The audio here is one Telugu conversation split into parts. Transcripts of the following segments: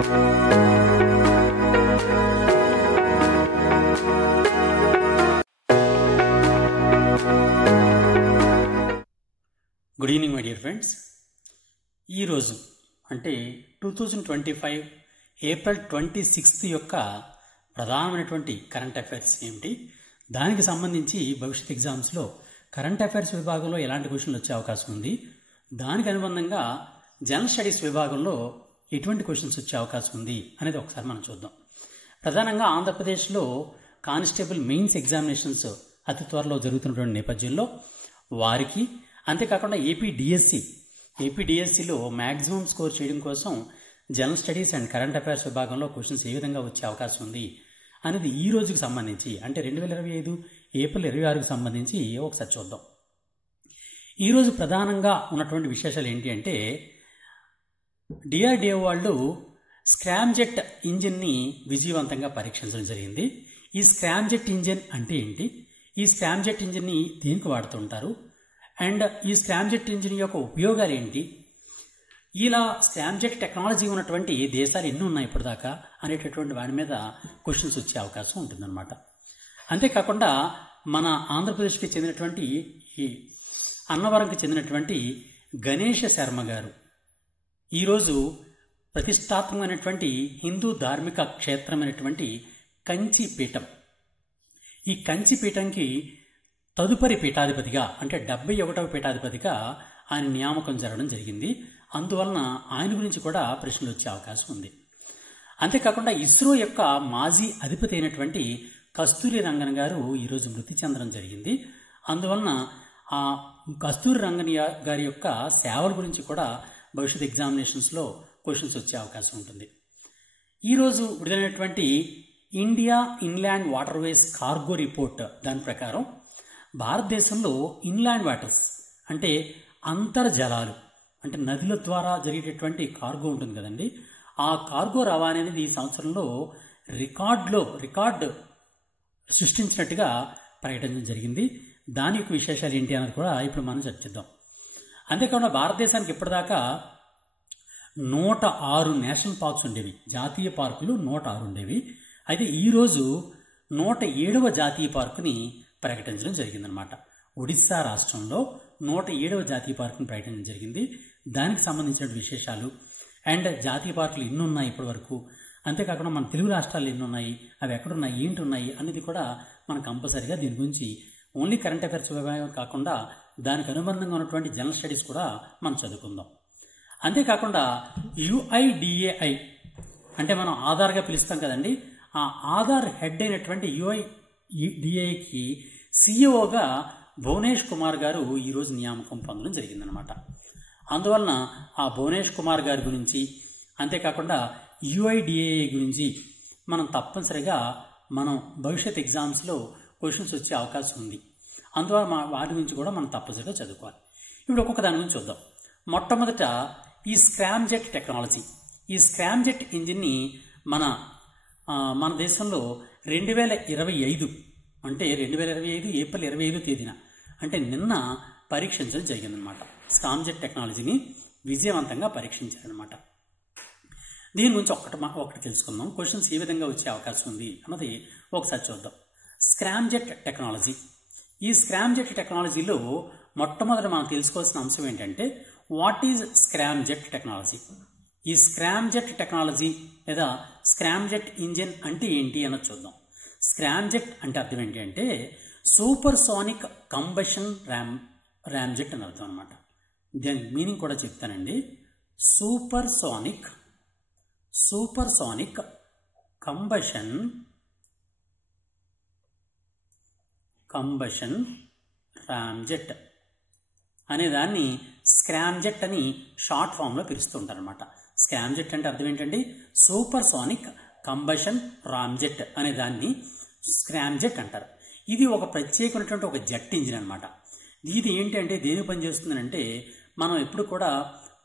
Good evening my dear friends. ఈరోజు అంటే 2025 ఏప్రిల్ 26 యొక్క ప్రధానమైనటువంటి కరెంట్ అఫైర్స్ ఏమిటి, దానికి సంబంధించి భవిష్యత్ ఎగ్జామ్స్లో కరెంట్ అఫైర్స్ విభాగంలో ఎలాంటి క్వశ్చన్లు వచ్చే అవకాశం ఉంది, దానికి అనుబంధంగా జనరల్ స్టడీస్ విభాగంలో ఎటువంటి క్వశ్చన్స్ వచ్చే అవకాశం ఉంది అనేది ఒకసారి మనం చూద్దాం. ప్రధానంగా ఆంధ్రప్రదేశ్లో కానిస్టేబుల్ మెయిన్స్ ఎగ్జామినేషన్స్ అతి త్వరలో జరుగుతున్నటువంటి నేపథ్యంలో వారికి, అంతేకాకుండా ఏపీ డిఎస్సిలో మ్యాక్సిమం స్కోర్ చేయడం కోసం general studies and current affairs విభాగంలో క్వశ్చన్స్ ఏ విధంగా వచ్చే అవకాశం ఉంది అనేది ఈ రోజుకి సంబంధించి అంటే 2025 ఏప్రిల్ 26కి సంబంధించి ఒకసారి చూద్దాం. ఈరోజు ప్రధానంగా ఉన్నటువంటి విశేషాలు ఏంటి అంటే, డిఆర్డిఓ వాళ్ళు స్క్రామ్జెట్ ఇంజిన్ని విజయవంతంగా పరీక్షించడం జరిగింది. ఈ స్క్రామ్జెట్ ఇంజిన్ అంటే ఏంటి, ఈ స్క్రామ్జెట్ ఇంజిన్ని దేనికి వాడుతుంటారు, అండ్ ఈ స్క్రామ్జెట్ ఇంజిన్ యొక్క ఉపయోగాలు ఏంటి, ఇలా స్క్రామ్జెట్ టెక్నాలజీ ఉన్నటువంటి దేశాలు ఎన్ని ఉన్నాయి ఇప్పటిదాకా అనేటటువంటి వాటి మీద క్వశ్చన్స్ వచ్చే అవకాశం ఉంటుందన్నమాట. అంతేకాకుండా మన ఆంధ్రప్రదేశ్కి చెందినటువంటి ఈ అన్నవరంకి చెందినటువంటి గణేష శర్మ గారు ఈరోజు ప్రతిష్టాత్మకమైనటువంటి హిందూ ధార్మిక క్షేత్రమైనటువంటి కంచిపీఠం, ఈ కంచిపీఠంకి తదుపరి పీఠాధిపతిగా అంటే 71వ పీఠాధిపతిగా ఆయన నియామకం జరగడం జరిగింది. అందువలన ఆయన గురించి కూడా ప్రశ్నలు వచ్చే అవకాశం ఉంది. అంతేకాకుండా ఇస్రో యొక్క మాజీ అధిపతి అయినటువంటి కస్తూరి రంగన్ గారు ఈరోజు మృతి చెందడం జరిగింది. అందువలన ఆ కస్తూరి రంగన్ గారి యొక్క సేవల గురించి కూడా భవిష్యత్ ఎగ్జామినేషన్స్లో క్వశ్చన్స్ వచ్చే అవకాశం ఉంటుంది. ఈరోజు విడుదలైనటువంటి India inland waterways cargo report దాని ప్రకారం భారతదేశంలో ఇన్లాండ్ వాటర్స్ అంటే అంతర్జలాలు అంటే నదుల ద్వారా జరిగేటటువంటి కార్గో ఉంటుంది కదండి, ఆ కార్గో రవాణా అనేది ఈ సంవత్సరంలో రికార్డు సృష్టించినట్టుగా ప్రకటించడం జరిగింది. దాని యొక్క విశేషాలు ఏంటి అన్నది కూడా ఇప్పుడు మనం చర్చిద్దాం. అంతేకాకుండా భారతదేశానికి ఇప్పటిదాకా 106 నేషనల్ పార్క్స్ ఉండేవి, జాతీయ పార్కులు 106 ఉండేవి. అయితే ఈరోజు 107వ జాతీయ పార్కుని ప్రకటించడం జరిగిందనమాట. ఒడిశా రాష్ట్రంలో 107వ జాతీయ పార్కుని ప్రకటించడం జరిగింది. దానికి సంబంధించిన విశేషాలు అండ్ జాతీయ పార్కులు ఎన్ని ఉన్నాయి ఇప్పటి వరకు, అంతేకాకుండా మన తెలుగు రాష్ట్రాలు ఎన్ని ఉన్నాయి, అవి ఎక్కడున్నాయి, ఏంటి ఉన్నాయి అనేది కూడా మనం కంపల్సరీగా దీని గురించి ఓన్లీ కరెంట్ అఫైర్స్ విభాగం కాకుండా దానికి అనుబంధంగా ఉన్నటువంటి జనరల్ స్టడీస్ కూడా మనం చదువుకుందాం. అంతేకాకుండా యుఐడిఏఐ అంటే మనం ఆధార్గా పిలుస్తాం కదండి, ఆ ఆధార్ హెడ్ అయినటువంటి యుఐడిఏఐకి సిఇఓగా భువనేష్ కుమార్ గారు ఈరోజు నియామకం పొందడం జరిగిందనమాట. అందువలన ఆ భువనేష్ కుమార్ గారి గురించి, అంతేకాకుండా యుఐడిఏఐ గురించి మనం తప్పనిసరిగా మనం భవిష్యత్ ఎగ్జామ్స్లో క్వశ్చన్స్ వచ్చే అవకాశం ఉంది. అందువల్ల వాటి గురించి కూడా మనం తప్పనిసరిగా చదువుకోవాలి. ఇప్పుడు ఒక్కొక్క దాని గురించి చూద్దాం. మొట్టమొదట ఈ స్క్రామ్జెట్ టెక్నాలజీ, ఈ స్క్రామ్జెట్ ఇంజిన్ని మన దేశంలో 2025 అంటే 2025 ఏప్రిల్ 25 తేదీన అంటే నిన్న పరీక్షించడం జరిగిందనమాట. స్క్రామ్జెట్ టెక్నాలజీని విజయవంతంగా పరీక్షించారనమాట. దీని గురించి ఒకటి తెలుసుకుందాం. క్వశ్చన్స్ ఏ విధంగా వచ్చే అవకాశం ఉంది అన్నది ఒకసారి చూద్దాం. స్క్రామ్జెట్ టెక్నాలజీ, ఈ స్క్రామ్జెట్ టెక్నాలజీలో మొట్టమొదట మనం తెలుసుకోవాల్సిన అంశం ఏంటంటే వాట్ ఈజ్ స్క్రామ్జెట్ టెక్నాలజీ. ఈ స్క్రామ్జెట్ టెక్నాలజీ లేదా స్క్రామ్జెట్ ఇంజిన్ అంటే ఏంటి అన్నది చూద్దాం. స్క్రామ్జెట్ అంటే అర్థం ఏంటి అంటే సూపర్ సోనిక్ కంబషన్ ర్యామ్జెట్ అని అర్థం అనమాట. దాని మీనింగ్ కూడా చెప్తానండి. సూపర్ సోనిక్ కంబషన్ ర్యామ్జెట్ అనే దాన్ని స్క్రామ్జెట్ అని షార్ట్ ఫామ్లో పిలుస్తుంటారనమాట. స్క్రామ్జెట్ అంటే అర్థం ఏంటండి, సూపర్ సోనిక్ కంబషన్ ర్యామ్జెట్ అనే దాన్ని స్క్రామ్జెట్ అంటారు. ఇది ఒక ప్రత్యేకమైనటువంటి ఒక జెట్ ఇంజిన్ అనమాట. ఇది ఏంటి అంటే దేని పని చేస్తుందంటే, మనం ఎప్పుడు కూడా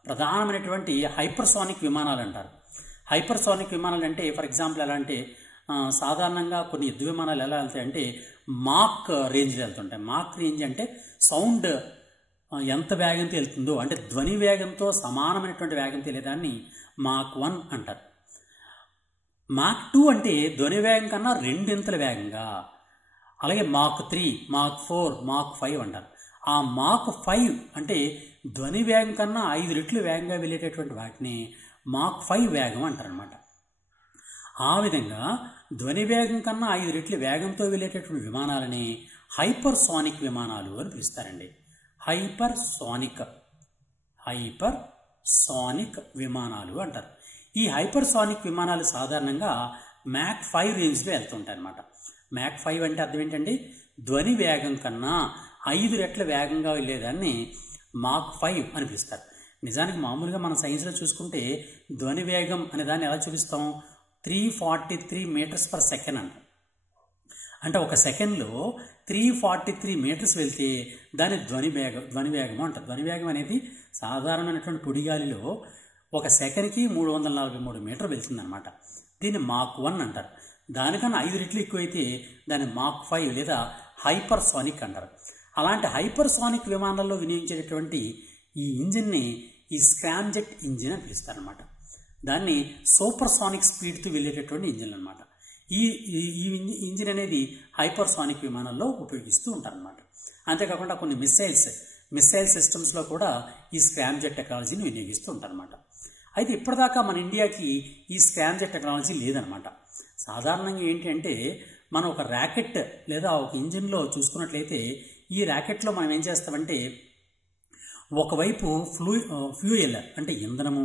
ప్రధానమైనటువంటి హైపర్సోనిక్ విమానాలు అంటారు. హైపర్సోనిక్ విమానాలు అంటే ఫర్ ఎగ్జాంపుల్ ఎలా అంటే సాధారణంగా కొన్ని యుద్ధ విమానాలు ఎలా వెళ్తాయంటే మాక్ రేంజ్లో వెళ్తుంటాయి. మాక్ రేంజ్ అంటే సౌండ్ ఎంత వేగంతో వెళ్తుందో అంటే ధ్వని వేగంతో సమానమైనటువంటి వేగంతో వెళ్ళేదాన్ని మాక్ 1 అంటారు. మాక్ 2 అంటే ధ్వని వేగం కన్నా 2 వేగంగా. అలాగే మాక్ 3, మాక్ 4, మాక్ 5 అంటారు. ఆ మాక్ 5 అంటే ధ్వని వేగం కన్నా 5 రెట్లు వేగంగా వెళ్ళేటటువంటి వాటిని మాక్ 5 వేగం అంటారనమాట. ఆ విధంగా ధ్వని వేగం కన్నా 5 రెట్లు వేగంతో వెళ్ళేటటువంటి విమానాలని హైపర్ సోనిక్ విమానాలు అని పిలుస్తారండి. హైపర్ సోనిక్ విమానాలు అంటారు. ఈ హైపర్ సోనిక్ విమానాలు సాధారణంగా మ్యాక్ 5 రేంజ్లో వెళ్తుంటాయి అన్నమాట. మ్యాక్ 5 అంటే అర్థం ఏంటండి? ధ్వని వేగం కన్నా 5 రెట్ల వేగంగా వెళ్ళేదాన్ని మాక్ 5 అని పిలుస్తారు. నిజానికి మామూలుగా మన సైన్స్లో చూసుకుంటే ధ్వని వేగం అనే దాన్ని ఎలా చూపిస్తాం? 343 మీటర్స్ పర్ సెకండ్ అంట. అంటే ఒక సెకండ్లో 343 మీటర్స్ వెళ్తే దాని ధ్వని వేగం అంటారు. ధ్వని వేగం అనేది సాధారణమైనటువంటి పొడిగాలిలో ఒక సెకండ్కి 343 మీటర్ వెళ్తుందన్నమాట. దీన్ని మాక్ 1 అంటారు. దానికన్నా 5 రెట్లు ఎక్కువైతే దాన్ని మాక్ 5 లేదా హైపర్ సోనిక్ అంటారు. అలాంటి హైపర్ సోనిక్ విమానాల్లో వినియోగించేటటువంటి ఈ ఇంజిన్ని ఈ స్క్రామ్జెట్ ఇంజిన్ అని పిలుస్తారనమాట. దాన్ని సూపర్ సోనిక్ స్పీడ్తో వెళ్ళేటటువంటి ఇంజిన్ అనమాట. ఈ ఇంజిన్ అనేది హైపర్ సోనిక్ విమానాల్లో ఉపయోగిస్తూ ఉంటారనమాట. అంతేకాకుండా కొన్ని మిస్సైల్ సిస్టమ్స్లో కూడా ఈ స్క్రామ్జెట్ టెక్నాలజీని వినియోగిస్తూ ఉంటారనమాట. అయితే ఇప్పటిదాకా మన ఇండియాకి ఈ స్క్రామ్జెట్ టెక్నాలజీ లేదనమాట. సాధారణంగా ఏంటి అంటే మనం ఒక ర్యాకెట్ లేదా ఒక ఇంజిన్లో చూసుకున్నట్లయితే ఈ ర్యాకెట్లో మనం ఏం చేస్తామంటే ఒకవైపు ఫ్యూయల్ అంటే ఇంధనము,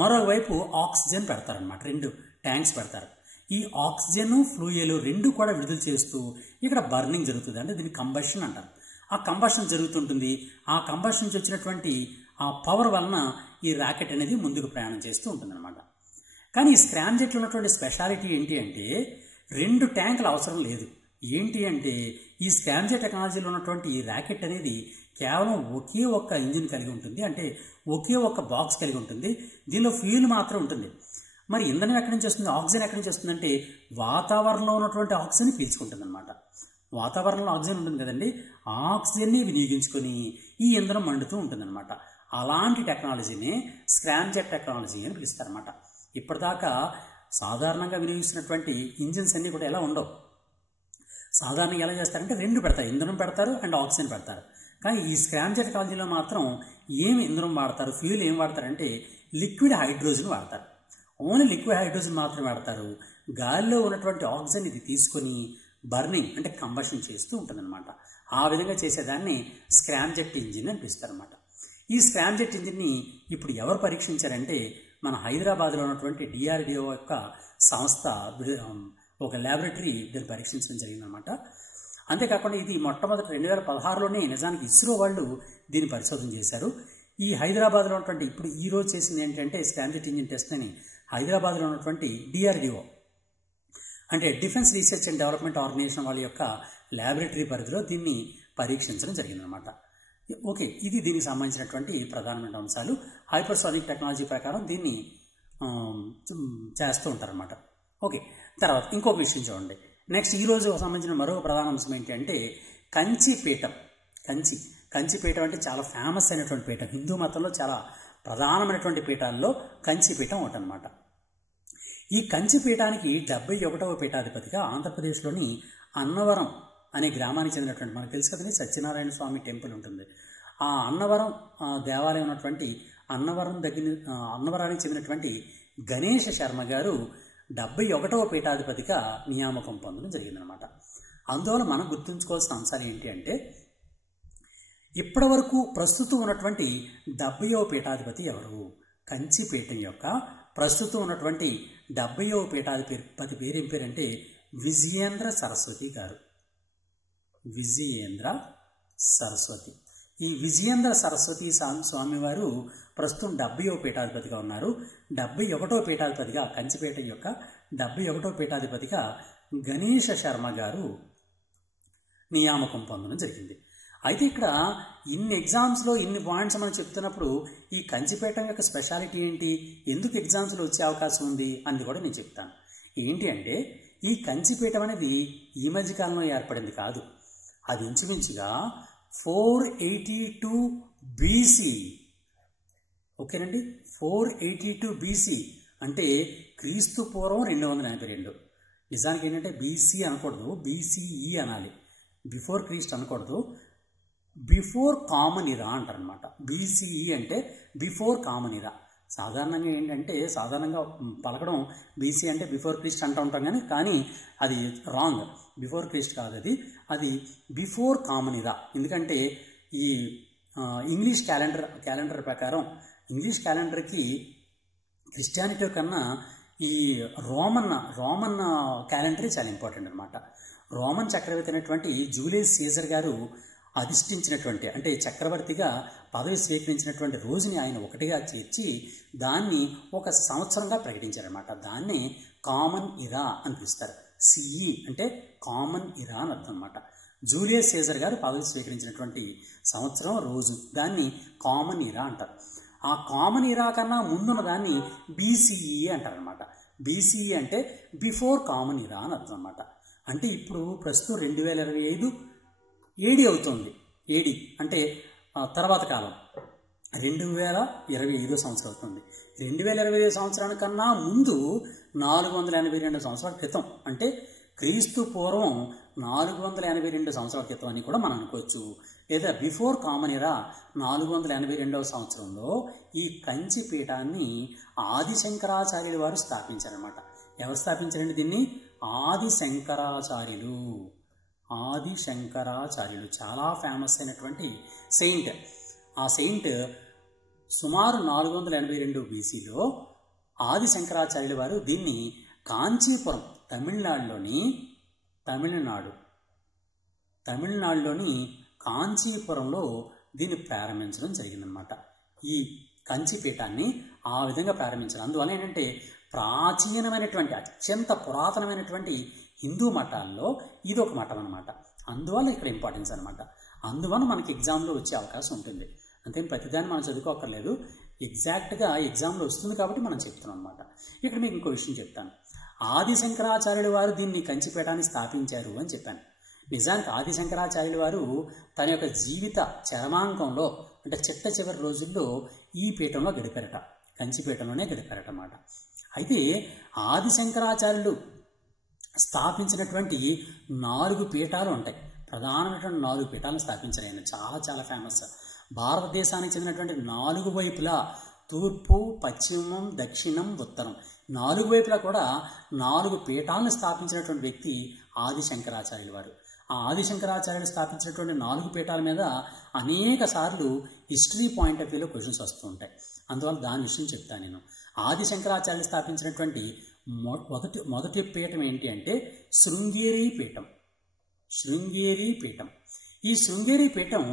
మరోవైపు ఆక్సిజన్ పెడతారనమాట. 2 ట్యాంక్స్ పెడతారు. ఈ ఆక్సిజన్ ఫ్లూయల్ 2 కూడా విడుదల చేస్తూ ఇక్కడ బర్నింగ్ జరుగుతుంది. అంటే దీన్ని కంబషన్ అంటారు. ఆ కంబషన్ జరుగుతుంటుంది. ఆ కంబషన్ నుంచి వచ్చినటువంటి ఆ పవర్ వలన ఈ ర్యాకెట్ అనేది ముందుకు ప్రయాణం చేస్తూ ఉంటుందన్నమాట. కానీ ఈ స్క్రామ్జెట్లో ఉన్నటువంటి స్పెషాలిటీ ఏంటి అంటే 2 ట్యాంకులు అవసరం లేదు. ఏంటి అంటే ఈ స్క్రామ్జెట్ టెక్నాలజీలో ఉన్నటువంటి ఈ ర్యాకెట్ అనేది కేవలం ఒకే ఒక్క ఇంజిన్ కలిగి ఉంటుంది. అంటే ఒకే ఒక్క బాక్స్ కలిగి ఉంటుంది. దీనిలో ఫ్యూయల్ మాత్రం ఉంటుంది. మరి ఇంధనం ఎక్కడి నుంచి వస్తుంది, ఆక్సిజన్ ఎక్కడి నుంచి వస్తుందంటే వాతావరణంలో ఉన్నటువంటి ఆక్సిజన్ పీల్చుకుంటుంది అనమాట. వాతావరణంలో ఆక్సిజన్ ఉంటుంది కదండి, ఆ ఆక్సిజన్ని వినియోగించుకొని ఈ ఇంధనం మండుతూ ఉంటుందన్నమాట. అలాంటి టెక్నాలజీని స్క్రామ్జెట్ టెక్నాలజీ అని పిలుస్తారన్నమాట. ఇప్పటిదాకా సాధారణంగా వినియోగిస్తున్నటువంటి ఇంజిన్స్ అన్నీ కూడా ఎలా ఉండవు. సాధారణంగా ఎలా చేస్తారంటే 2 పెడతారు, ఇంధనం పెడతారు అండ్ ఆక్సిజన్ పెడతారు. కానీ ఈ స్క్రామ్జెట్ టెక్నాలజీలో మాత్రం ఏమి ఇంధనం వాడతారు, ఫ్యూయల్ ఏం వాడతారంటే లిక్విడ్ హైడ్రోజన్ వాడతారు. ఓన్లీ లిక్విడ్ హైడ్రోజన్ మాత్రమే వాడతారు. గాలిలో ఉన్నటువంటి ఆక్సిజన్ ఇది తీసుకొని బర్నింగ్ అంటే కంబషన్ చేస్తూ ఉంటుందన్నమాట. ఆ విధంగా చేసేదాన్ని స్క్రామ్జెట్ ఇంజిన్ అని పిలుస్తారన్నమాట. ఈ స్క్రామ్జెట్ ఇంజిన్ని ఇప్పుడు ఎవరు పరీక్షించారంటే మన హైదరాబాద్లో ఉన్నటువంటి DRDO యొక్క సంస్థ ఒక ల్యాబొరేటరీ దీన్ని పరీక్షించడం జరిగిందనమాట. అంతేకాకుండా ఇది మొట్టమొదటి 2016లోనే నిజానికి ఇస్రో వాళ్ళు దీన్ని పరిశోధన చేశారు. ఈ హైదరాబాద్లో ఉన్నటువంటి ఇప్పుడు ఈ రోజు చేసింది ఏంటంటే స్క్రామ్జెట్ ఇంజిన్ టెస్ట్ అని హైదరాబాద్లో ఉన్నటువంటి DRDO అంటే defence research and development organisation వాళ్ళ యొక్క ల్యాబొరేటరీ పరిధిలో దీన్ని పరీక్షించడం జరిగిందనమాట. ఓకే, ఇది దీనికి సంబంధించినటువంటి ప్రధానమైన అంశాలు. హైపర్సోనిక్ టెక్నాలజీ ప్రకారం దీన్ని చేస్తూ ఉంటారనమాట. ఓకే, తర్వాత ఇంకొక విషయం చూడండి. నెక్స్ట్ ఈరోజు సంబంధించిన మరో ప్రధాన అంశం ఏంటి అంటే కంచిపీఠం. కంచిపీఠం అంటే చాలా ఫేమస్ అయినటువంటి పీఠం. హిందూ మతంలో చాలా ప్రధానమైనటువంటి పీఠాల్లో కంచిపీఠం ఒకటి అనమాట. ఈ కంచిపీఠానికి 71వ పీఠాధిపతిగా ఆంధ్రప్రదేశ్లోని అన్నవరం అనే గ్రామానికి చెందినటువంటి మనకు తెలుసు కదండి సత్యనారాయణ స్వామి టెంపుల్ ఉంటుంది. ఆ అన్నవరం దేవాలయం ఉన్నటువంటి అన్నవరానికి చెందినటువంటి గణేష్ శర్మ గారు 71వ పీఠాధిపతిగా నియామకం పొందడం జరిగిందనమాట. అందువల్ల మనం గుర్తుంచుకోవాల్సిన అంశాలు ఏంటి అంటే ఇప్పటి వరకు ప్రస్తుతం ఉన్నటువంటి 70వ పీఠాధిపతి ఎవరు? కంచిపీఠం యొక్క ప్రస్తుతం ఉన్నటువంటి 70వ పీఠాధిపతి పేరు ఏం పేరంటే విజయేంద్ర సరస్వతి గారు. విజయేంద్ర సరస్వతి. ఈ విజయేంద్ర సరస్వతి స్వామి వారు ప్రస్తుతం 70వ పీఠాధిపతిగా ఉన్నారు. 71వ పీఠాధిపతిగా కంచిపీఠం యొక్క 71వ పీఠాధిపతిగా గణేష శర్మ గారు నియామకం పొందడం జరిగింది. అయితే ఇక్కడ ఇన్ని ఎగ్జామ్స్లో ఇన్ని పాయింట్స్ మనం చెప్తున్నప్పుడు ఈ కంచిపీఠం యొక్క స్పెషాలిటీ ఏంటి, ఎందుకు ఎగ్జామ్స్లో వచ్చే అవకాశం ఉంది అని కూడా నేను చెప్తాను. ఏంటి అంటే ఈ కంచిపీఠం అనేది ఈ మధ్యకాలంలో ఏర్పడింది కాదు. అది ఇంచుమించుగా 482 BC. ఓకేనండి, 482 BC అంటే క్రీస్తు పూర్వం 282. నిజానికి ఏంటంటే బీసీ అనకూడదు, బీసీఈ అనాలి. బిఫోర్ క్రీస్ట్ అనకూడదు, బిఫోర్ కామన్ ఇరా అంటారనమాట. బీసీఈ అంటే బిఫోర్ కామన్ ఇరా. సాధారణంగా ఏంటంటే సాధారణంగా పలకడం బీసీ అంటే బిఫోర్ క్రీస్ట్ అంటూ ఉంటాం, కానీ అది రాంగ్. బిఫోర్ క్రీస్ట్ కాదు, అది బిఫోర్ కామన్ ఇరా. ఎందుకంటే ఈ ఇంగ్లీష్ క్యాలెండర్ ప్రకారం, ఇంగ్లీష్ క్యాలెండర్కి క్రిస్టియానిటీ కన్నా ఈ రోమన్ క్యాలెండరే చాలా ఇంపార్టెంట్ అనమాట. రోమన్ చక్రవర్తి అయినటువంటి జూలియస్ సీజర్ గారు అధిష్ఠించినటువంటి, అంటే చక్రవర్తిగా పదవి స్వీకరించినటువంటి రోజుని ఆయన ఒకటిగా చేర్చి దాన్ని ఒక సంవత్సరంగా ప్రకటించారనమాట. దాన్ని కామన్ ఇరా అని పిలుస్తారు. సిఈ అంటే కామన్ ఇరా అని అర్థం అనమాట. జూలియస్ సీజర్ గారు పదవి స్వీకరించినటువంటి సంవత్సరం రోజు దాన్ని కామన్ ఇరా అంటారు. ఆ కామన్ ఇరా కన్నా ముందున్న దాన్ని బీసీఈ అంటారనమాట. బీసీఈ అంటే బిఫోర్ కామన్ ఇరా అని అర్థం అనమాట. అంటే ఇప్పుడు ప్రస్తుతం 2025 ఏడి అవుతుంది. ఏడి అంటే తర్వాత కాలం 2025 సంవత్సరం అవుతుంది. 2025 సంవత్సరానికన్నా ముందు 482 సంవత్సరాల క్రితం, అంటే క్రీస్తు పూర్వం 482 సంవత్సరాల క్రితం అని కూడా మనం అనుకోవచ్చు. లేదా బిఫోర్ కామన్ ఇరా 482వ సంవత్సరంలో ఈ కంచి పీఠాన్ని ఆదిశంకరాచార్యుల వారు స్థాపించారనమాట. ఎవరు స్థాపించారండి దీన్ని? ఆదిశంకరాచార్యులు చాలా ఫేమస్ అయినటువంటి సెయింట్. ఆ సెయింట్ సుమారు 482 బీసీలో ఆదిశంకరాచార్యుల వారు దీన్ని కాంచీపురం, తమిళనాడులోని కాంచీపురంలో దీన్ని ప్రారంభించడం జరిగిందనమాట. ఈ కంచిపీఠాన్ని ఆ విధంగా ప్రారంభించారు. అందువల్ల ఏంటంటే ప్రాచీనమైనటువంటి, అత్యంత పురాతనమైనటువంటి హిందూ మఠాల్లో ఇది ఒక మఠం అనమాట. అందువల్ల ఇక్కడ ఇంపార్టెన్స్ అనమాట. అందువల్ల మనకి ఎగ్జామ్లో వచ్చే అవకాశం ఉంటుంది. అంతేం ప్రతిదాన్ని మనం చదువుకోక్కర్లేదు, ఎగ్జాక్ట్గా ఎగ్జామ్లో వస్తుంది కాబట్టి మనం చెప్తున్నాం అనమాట. ఇక్కడ మీకు ఇంకో విషయం చెప్తాను. ఆదిశంకరాచార్యుల వారు దీన్ని కంచిపీఠాన్ని స్థాపించారు అని చెప్పాను. నిజానికి ఆదిశంకరాచార్యుల వారు తన యొక్క జీవిత చరమాంకంలో, అంటే చిట్ట చివరి రోజుల్లో ఈ పీఠంలో గడిపారట, కంచిపీఠంలోనే గడిపారట అన్నమాట. అయితే ఆదిశంకరాచార్యులు స్థాపించినటువంటి 4 పీఠాలు ఉంటాయి. ప్రధానమైనటువంటి 4 పీఠాలను స్థాపించారు ఆయన. చాలా చాలా ఫేమస్. భారతదేశానికి చెందినటువంటి 4 వైపులా, తూర్పు, పశ్చిమం, దక్షిణం, ఉత్తరం, 4 వైపులా కూడా 4 పీఠాలను స్థాపించినటువంటి వ్యక్తి ఆదిశంకరాచార్యుల వారు. ఆ ఆదిశంకరాచార్యులు స్థాపించినటువంటి 4 పీఠాల మీద అనేక సార్లు హిస్టరీ పాయింట్ ఆఫ్ వ్యూలో క్వశ్చన్స్ వస్తూ ఉంటాయి. అందువల్ల దాని విషయం చెప్తాను నేను. ఆదిశంకరాచార్యులు స్థాపించినటువంటి మొదటి పీఠం ఏంటి అంటే శృంగేరి పీఠం. ఈ శృంగేరి పీఠం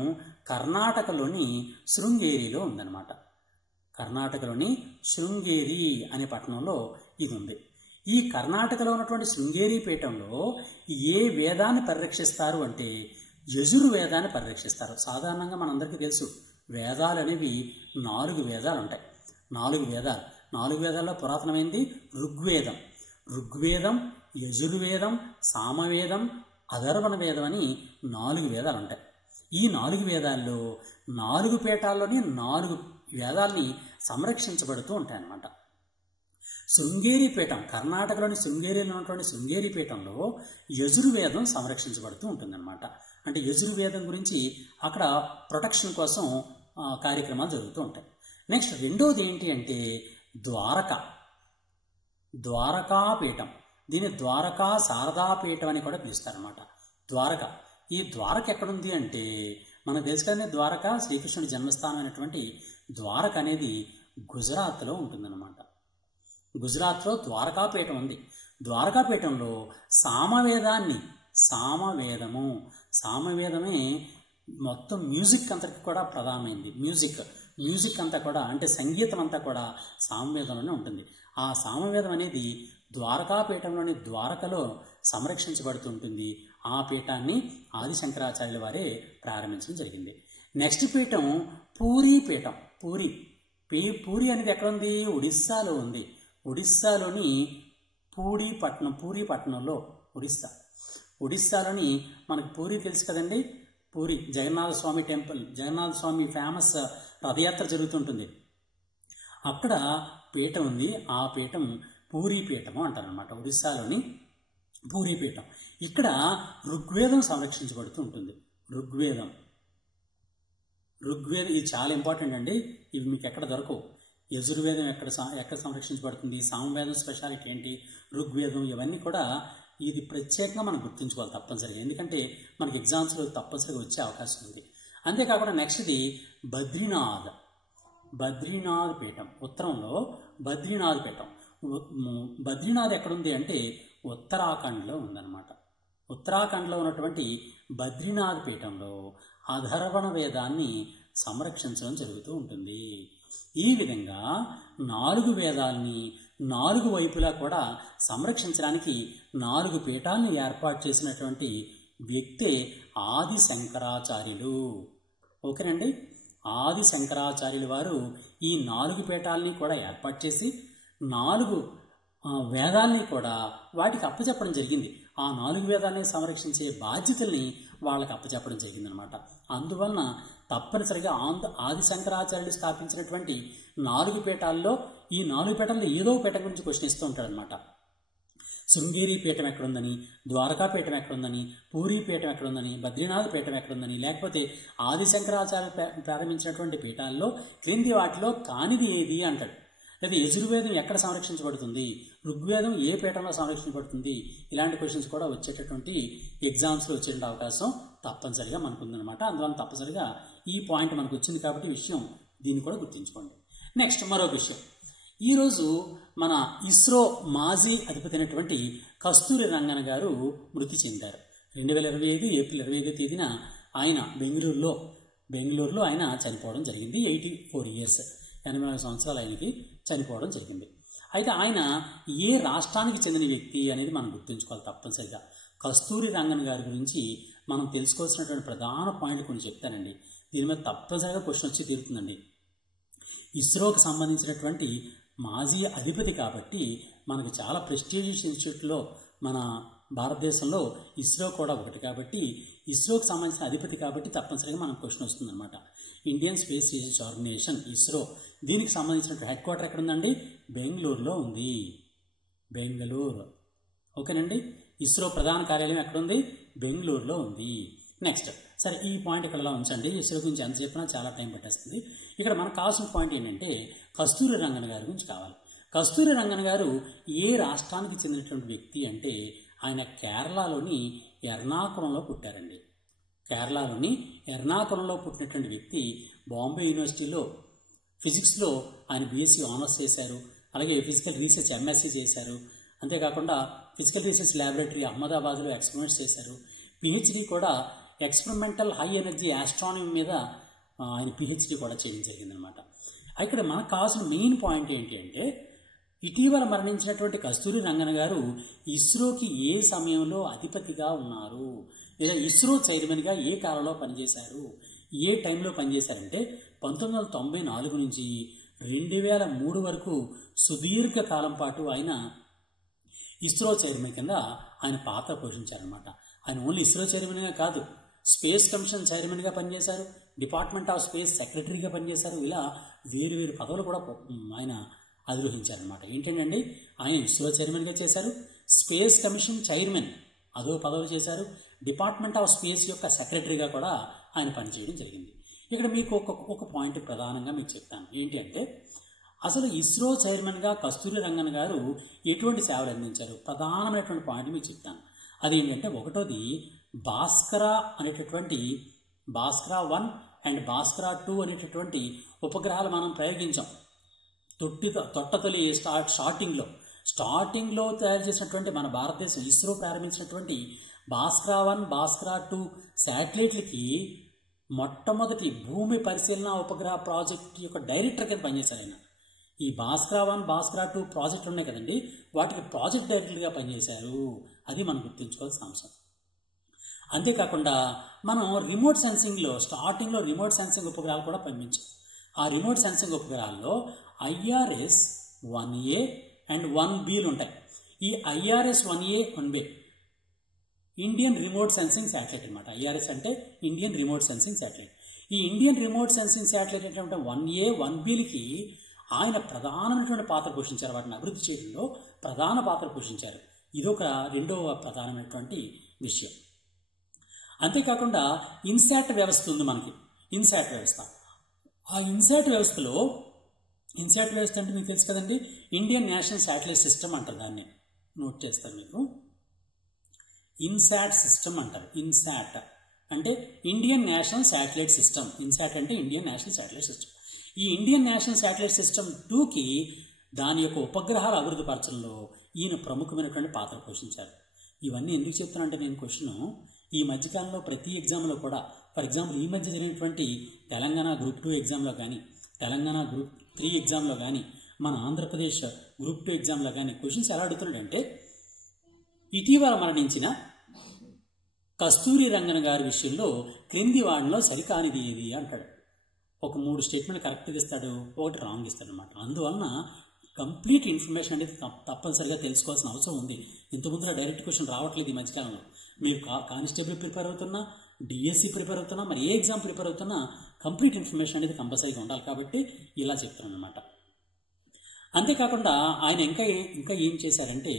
కర్ణాటకలోని శృంగేరిలో ఉందన్నమాట. కర్ణాటకలోని శృంగేరి అనే పట్టణంలో ఇది ఉంది. ఈ కర్ణాటకలో ఉన్నటువంటి శృంగేరి పీఠంలో ఏ వేదాన్ని పరిరక్షిస్తారు అంటే యజుర్వేదాన్ని పరిరక్షిస్తారు. సాధారణంగా మనందరికీ తెలుసు, వేదాలు అనేవి 4 వేదాలు ఉంటాయి. 4 వేదాల్లో పురాతనమైనది ఋగ్వేదం, యజుర్వేదం, సామవేదం, అధర్వణ వేదం అని 4 వేదాలు ఉంటాయి. ఈ 4 వేదాల్లో 4 పీఠాల్లోని 4 వేదాల్ని సంరక్షించబడుతూ ఉంటాయన్నమాట. శృంగేరి పీఠం, కర్ణాటకలోని శృంగేరిలో ఉన్నటువంటి శృంగేరి పీఠంలో యజుర్వేదం సంరక్షించబడుతూ ఉంటుందన్నమాట. అంటే యజుర్వేదం గురించి అక్కడ ప్రొటెక్షన్ కోసం కార్యక్రమాలు జరుగుతూ ఉంటాయి. నెక్స్ట్ రెండోది ఏంటి అంటే ద్వారకాపీఠం. దీన్ని ద్వారకా శారదాపీఠం అని కూడా పిలుస్తారనమాట. ఈ ద్వారక ఎక్కడుంది అంటే మనకు తెలుసు కదండి, ద్వారక శ్రీకృష్ణుడి జన్మస్థానం అయినటువంటి ద్వారక అనేది గుజరాత్లో ఉంటుందన్నమాట. గుజరాత్లో ద్వారకాపీఠం ఉంది. ద్వారకాపీఠంలో సామవేదమే మొత్తం మ్యూజిక్ అంతటికి కూడా ప్రధానమైంది. మ్యూజిక్ అంతా కూడా, అంటే సంగీతం అంతా కూడా సామవేదంలోనే ఉంటుంది. ఆ సామవేదం అనేది ద్వారకాపీఠంలోని ద్వారకలో సంరక్షించబడుతుంటుంది. ఆ పీఠాన్ని ఆదిశంకరాచార్యుల వారే ప్రారంభించడం జరిగింది. నెక్స్ట్ పీఠం పూరీ పీఠం. పూరి అనేది ఎక్కడ ఉంది? ఒడిస్సాలో ఉంది. ఒడిస్సాలోని పూరీ పట్టణంలో ఒడిస్సాలోని మనకు పూరి తెలుసు కదండి. పూరి జగన్నాథ స్వామి టెంపుల్, జగన్నాథ స్వామి ఫేమస్ రథయాత్ర జరుగుతుంటుంది. అక్కడ పీఠం ఉంది. ఆ పీఠం పూరీపీఠము అంటారనమాట. ఒడిస్సాలోని పూరీపీఠం. ఇక్కడ ఋగ్వేదం సంరక్షించబడుతూ ఉంటుంది. ఋగ్వేదం ఇది చాలా ఇంపార్టెంట్ అండి. ఇవి మీకు ఎక్కడ దొరకవు. యజుర్వేదం ఎక్కడ సంరక్షించబడుతుంది, సామవేదం స్పెషాలిటీ ఏంటి, ఋగ్వేదం, ఇవన్నీ కూడా ఇది ప్రత్యేకంగా మనం గుర్తుంచుకోవాలి తప్పనిసరిగా. ఎందుకంటే మనకి ఎగ్జామ్స్లో తప్పనిసరిగా వచ్చే అవకాశం ఉంది. అంతేకాకుండా నెక్స్ట్ది బద్రీనాథ్ పీఠం. ఉత్తరంలో బద్రీనాథ్ పీఠం. బద్రీనాథ్ ఎక్కడుంది అంటే ఉత్తరాఖండ్లో ఉందన్నమాట. ఉత్తరాఖండ్లో ఉన్నటువంటి బద్రీనాథ్ పీఠంలో అధర్వణ వేదాన్ని సంరక్షించడం జరుగుతూ ఉంటుంది. ఈ విధంగా 4 వేదాల్ని 4 వైపులా కూడా సంరక్షించడానికి 4 పీఠాలను ఏర్పాటు చేసినటువంటి వ్యక్తే ఆది శంకరాచార్యులు. ఓకేనండి. ఆది శంకరాచార్యులు వారు ఈ 4 పీఠాలని కూడా ఏర్పాటు చేసి 4 వేదాల్ని కూడా వాటికి అప్పచెప్పడం జరిగింది. ఆ 4 వేదాలని సంరక్షించే బాధ్యతల్ని వాళ్ళకి అప్పచెప్పడం జరిగిందనమాట. అందువలన తప్పనిసరిగా ఆది శంకరాచార్యులు స్థాపించినటువంటి 4 పీఠాల్లో ఈ 4 పీఠాల్లో ఏదో పీఠం గురించి క్వశ్చన్ ఇస్తూ ఉంటాడనమాట. శృంగేరి పీఠం ఎక్కడుందని, ద్వారకా పీఠం ఎక్కడుందని, పూరీ పీఠం ఎక్కడుందని, బద్రీనాథ్ పీఠం ఎక్కడుందని, లేకపోతే ఆది శంకరాచార్య ప్రారంభించినటువంటి పీఠాల్లో క్రింది వాటిలో కానిది ఏది అంటాడు. లేదా యజుర్వేదం ఎక్కడ సంరక్షించబడుతుంది, ఋగ్వేదం ఏ పీఠంలో సంరక్షించబడుతుంది, ఇలాంటి క్వశ్చన్స్ కూడా వచ్చేటటువంటి ఎగ్జామ్స్లో వచ్చేటువంటి అవకాశం తప్పనిసరిగా మనకు ఉందన్నమాట. అందువల్ల తప్పనిసరిగా ఈ పాయింట్ మనకు వచ్చింది కాబట్టి విషయం దీన్ని కూడా గుర్తుంచుకోండి. నెక్స్ట్ మరొక విషయం, ఈరోజు మన ఇస్రో మాజీ అధిపతి అయినటువంటి కస్తూరి రంగన్ గారు మృతి చెందారు. 2025 ఏప్రిల్ 25వ తేదీన ఆయన బెంగళూరులో ఆయన చనిపోవడం జరిగింది. 84 years, 84 సంవత్సరాలు ఆయనకి చనిపోవడం జరిగింది. అయితే ఆయన ఏ రాష్ట్రానికి చెందిన వ్యక్తి అనేది మనం గుర్తుంచుకోవాలి తప్పనిసరిగా. కస్తూరి రంగన్ గారి గురించి మనం తెలుసుకోవాల్సినటువంటి ప్రధాన పాయింట్లు కొన్ని చెప్తానండి. దీని మీద తప్పనిసరిగా క్వశ్చన్ వచ్చి తీరుతుందండి. ఇస్రోకి సంబంధించినటువంటి మాజీ అధిపతి కాబట్టి మనకి చాలా ప్రెస్టీజియస్ ఇన్స్టిట్యూట్లో మన భారతదేశంలో ఇస్రో కూడా ఒకటి కాబట్టి ఇస్రోకి సంబంధించిన అధిపతి కాబట్టి తప్పనిసరిగా మనకు క్వశ్చన్ వస్తుందన్నమాట. Indian space research organisation ISRO, దీనికి సంబంధించిన హెడ్ క్వార్టర్ ఎక్కడ ఉందండి? బెంగళూరులో ఉంది. బెంగళూరు. ఓకేనండి. ఇస్రో ప్రధాన కార్యాలయం ఎక్కడుంది? బెంగళూరులో ఉంది. నెక్స్ట్, సరే ఈ పాయింట్ ఇక్కడ ఉంచండి. ఇస్రో గురించి ఎంత చెప్పినా చాలా టైం పట్టేస్తుంది. ఇక్కడ మనకు కావాల్సిన పాయింట్ ఏంటంటే కస్తూరి రంగన్ గారి గురించి కావాలి. కస్తూరి రంగన్ గారు ఏ రాష్ట్రానికి చెందినటువంటి వ్యక్తి అంటే ఆయన కేరళలోని ఎర్నాకుళంలో పుట్టారండి. కేరళలోని ఎర్నాకుళంలో పుట్టినటువంటి వ్యక్తి బాంబే యూనివర్సిటీలో ఫిజిక్స్లో ఆయన బీఎస్సీ ఆనర్స్ చేశారు. అలాగే ఫిజికల్ రీసెర్చ్ ఎంఎస్సీ చేశారు. అంతేకాకుండా ఫిజికల్ రీసెర్చ్ ల్యాబొరేటరీ అహ్మదాబాద్లో ఎక్స్పెరిమెంట్స్ చేశారు. పిహెచ్డి కూడా ఎక్స్పెరిమెంటల్ హై ఎనర్జీ ఆస్ట్రానమీ మీద ఆయన పిహెచ్డి కూడా చేయడం జరిగిందనమాట. ఇక్కడ మనకు కావాల్సిన మెయిన్ పాయింట్ ఏంటి అంటే ఇటీవల మరణించినటువంటి కస్తూరి రంగన్ గారు ఇస్రోకి ఏ సమయంలో అధిపతిగా ఉన్నారు, లేదా ఇస్రో చైర్మన్గా ఏ కాలంలో పనిచేశారు, ఏ టైంలో పనిచేశారంటే 1994 నుంచి 2003 వరకు సుదీర్ఘ కాలం పాటు ఆయన ఇస్రో చైర్మన్ కింద ఆయన పాత్ర పోషించారనమాట. ఆయన ఓన్లీ ఇస్రో చైర్మన్గా కాదు, స్పేస్ కమిషన్ చైర్మన్గా పనిచేశారు, డిపార్ట్మెంట్ ఆఫ్ స్పేస్ సెక్రటరీగా పనిచేశారు. ఇలా వేరు పదవులు కూడా ఆయన అధిరోహించారనమాట. ఏంటంటే ఆయన ఇస్రో చైర్మన్గా చేశారు, స్పేస్ కమిషన్ చైర్మన్ అదో పదవులు చేశారు, డిపార్ట్మెంట్ ఆఫ్ స్పేస్ యొక్క సెక్రటరీగా కూడా ఆయన పనిచేయడం జరిగింది. ఇక్కడ మీకు ఒక పాయింట్ ప్రధానంగా మీకు చెప్తాను. ఏంటి అంటే అసలు ఇస్రో చైర్మన్గా కస్తూరి రంగన్ గారు ఎటువంటి సేవలు అందించారు, ప్రధానమైనటువంటి పాయింట్ మీకు చెప్తాను. అదేంటంటే ఒకటోది భాస్కర అనేటటువంటి భాస్కర 1 అండ్ భాస్కర 2 అనేటటువంటి ఉపగ్రహాలు మనం ప్రయోగించాం. తొట్టతొలి స్టార్టింగ్లో తయారు చేసినటువంటి మన భారతదేశం ఇస్రో ప్రారంభించినటువంటి భాస్కర 1 భాస్కర 2 శాటిలైట్లకి మొట్టమొదటి భూమి పరిశీలన ఉపగ్రహ ప్రాజెక్ట్ యొక్క డైరెక్టర్ కింద పనిచేశారు ఆయన. ఈ భాస్కర 1 భాస్కర 2 ప్రాజెక్టులు ఉన్నాయి కదండి, వాటికి ప్రాజెక్ట్ డైరెక్టర్గా పనిచేశారు. అది మనం గుర్తుంచుకోవాల్సిన అంశం. అంతేకాకుండా మనం రిమోట్ సెన్సింగ్లో స్టార్టింగ్లో రిమోట్ సెన్సింగ్ ఉపగ్రహాలు కూడా పంపించాం. ఆ రిమోట్ సెన్సింగ్ ఉపగ్రహాల్లో IRS 1A అండ్ 1Bలు ఉంటాయి. ఈ IRS 1A 1B Indian remote sensing satellite అనమాట. IRS అంటే ఇండియన్ రిమోట్ సెన్సింగ్ శాటిలైట్. ఈ ఇండియన్ రిమోట్ సెన్సింగ్ శాటిలైట్ అనేటువంటి 1A 1Bలకి ఆయన ప్రధానమైనటువంటి పాత్ర పోషించారు. వాటిని అభివృద్ధి చేయడంలో ప్రధాన పాత్ర పోషించారు. ఇదొక రెండవ ప్రధానమైనటువంటి విషయం. అంతేకాకుండా ఇన్సాట్ వ్యవస్థ ఉంది మనకి. ఇన్సాట్ వ్యవస్థ, ఆ ఇన్సాట్ వ్యవస్థలో, ఇన్సాట్ వ్యవస్థ అంటే మీకు తెలుసు కదండి, ఇండియన్ నేషనల్ శాటిలైట్ సిస్టమ్ అంటారు. దాన్ని నోట్ చేస్తారు మీకు. ఇన్సాట్ సిస్టమ్ అంటారు. ఇన్సాట్ అంటే Indian national satellite system. INSAT అంటే ఇండియన్ నేషనల్ శాటిలైట్ సిస్టమ్. ఈ ఇండియన్ నేషనల్ శాటిలైట్ సిస్టమ్ 2కి దాని యొక్క ఉపగ్రహాల అభివృద్ధి పరచడంలో ఈయన ప్రముఖమైనటువంటి పాత్ర పోషించారు. ఇవన్నీ ఎందుకు చెప్తానంటే నేను క్వశ్చన్ ఈ మధ్యకాలంలో ప్రతి ఎగ్జామ్లో కూడా, ఫర్ ఎగ్జాంపుల్ ఈ మధ్య జరిగినటువంటి తెలంగాణ గ్రూప్ 2 ఎగ్జామ్లో కానీ, తెలంగాణ గ్రూప్ 3 ఎగ్జామ్లో కానీ, మన ఆంధ్రప్రదేశ్ గ్రూప్ 2 ఎగ్జామ్లో కానీ క్వశ్చన్స్ ఎలా అడుగుతున్నాడంటే, ఇటీవల మరణించిన కస్తూరి రంగన్ గారి విషయంలో క్రింది వాడిలో సరికానిది ఏది అంటాడు. ఒక 3 స్టేట్మెంట్ కరెక్ట్గా ఇస్తాడు, ఒకటి రాంగ్ ఇస్తాడు అనమాట. అందువలన కంప్లీట్ ఇన్ఫర్మేషన్ అనేది తప్పనిసరిగా తెలుసుకోవాల్సిన అవసరం ఉంది. ఇంతకుముందు డైరెక్ట్ క్వశ్చన్ రావట్లేదు ఈ మధ్యకాలంలో. మీరు కానిస్టేబుల్ ప్రిపేర్ అవుతున్నా, డిఎస్సి ప్రిపేర్ అవుతున్నా, మరి ఏ ఎగ్జామ్ ప్రిపేర్ అవుతున్నా కంప్లీట్ ఇన్ఫర్మేషన్ అనేది కంపల్సరీగా ఉండాలి. కాబట్టి ఇలా చెప్తున్నాను అనమాట. అంతేకాకుండా ఆయన ఇంకా ఏం చేశారంటే,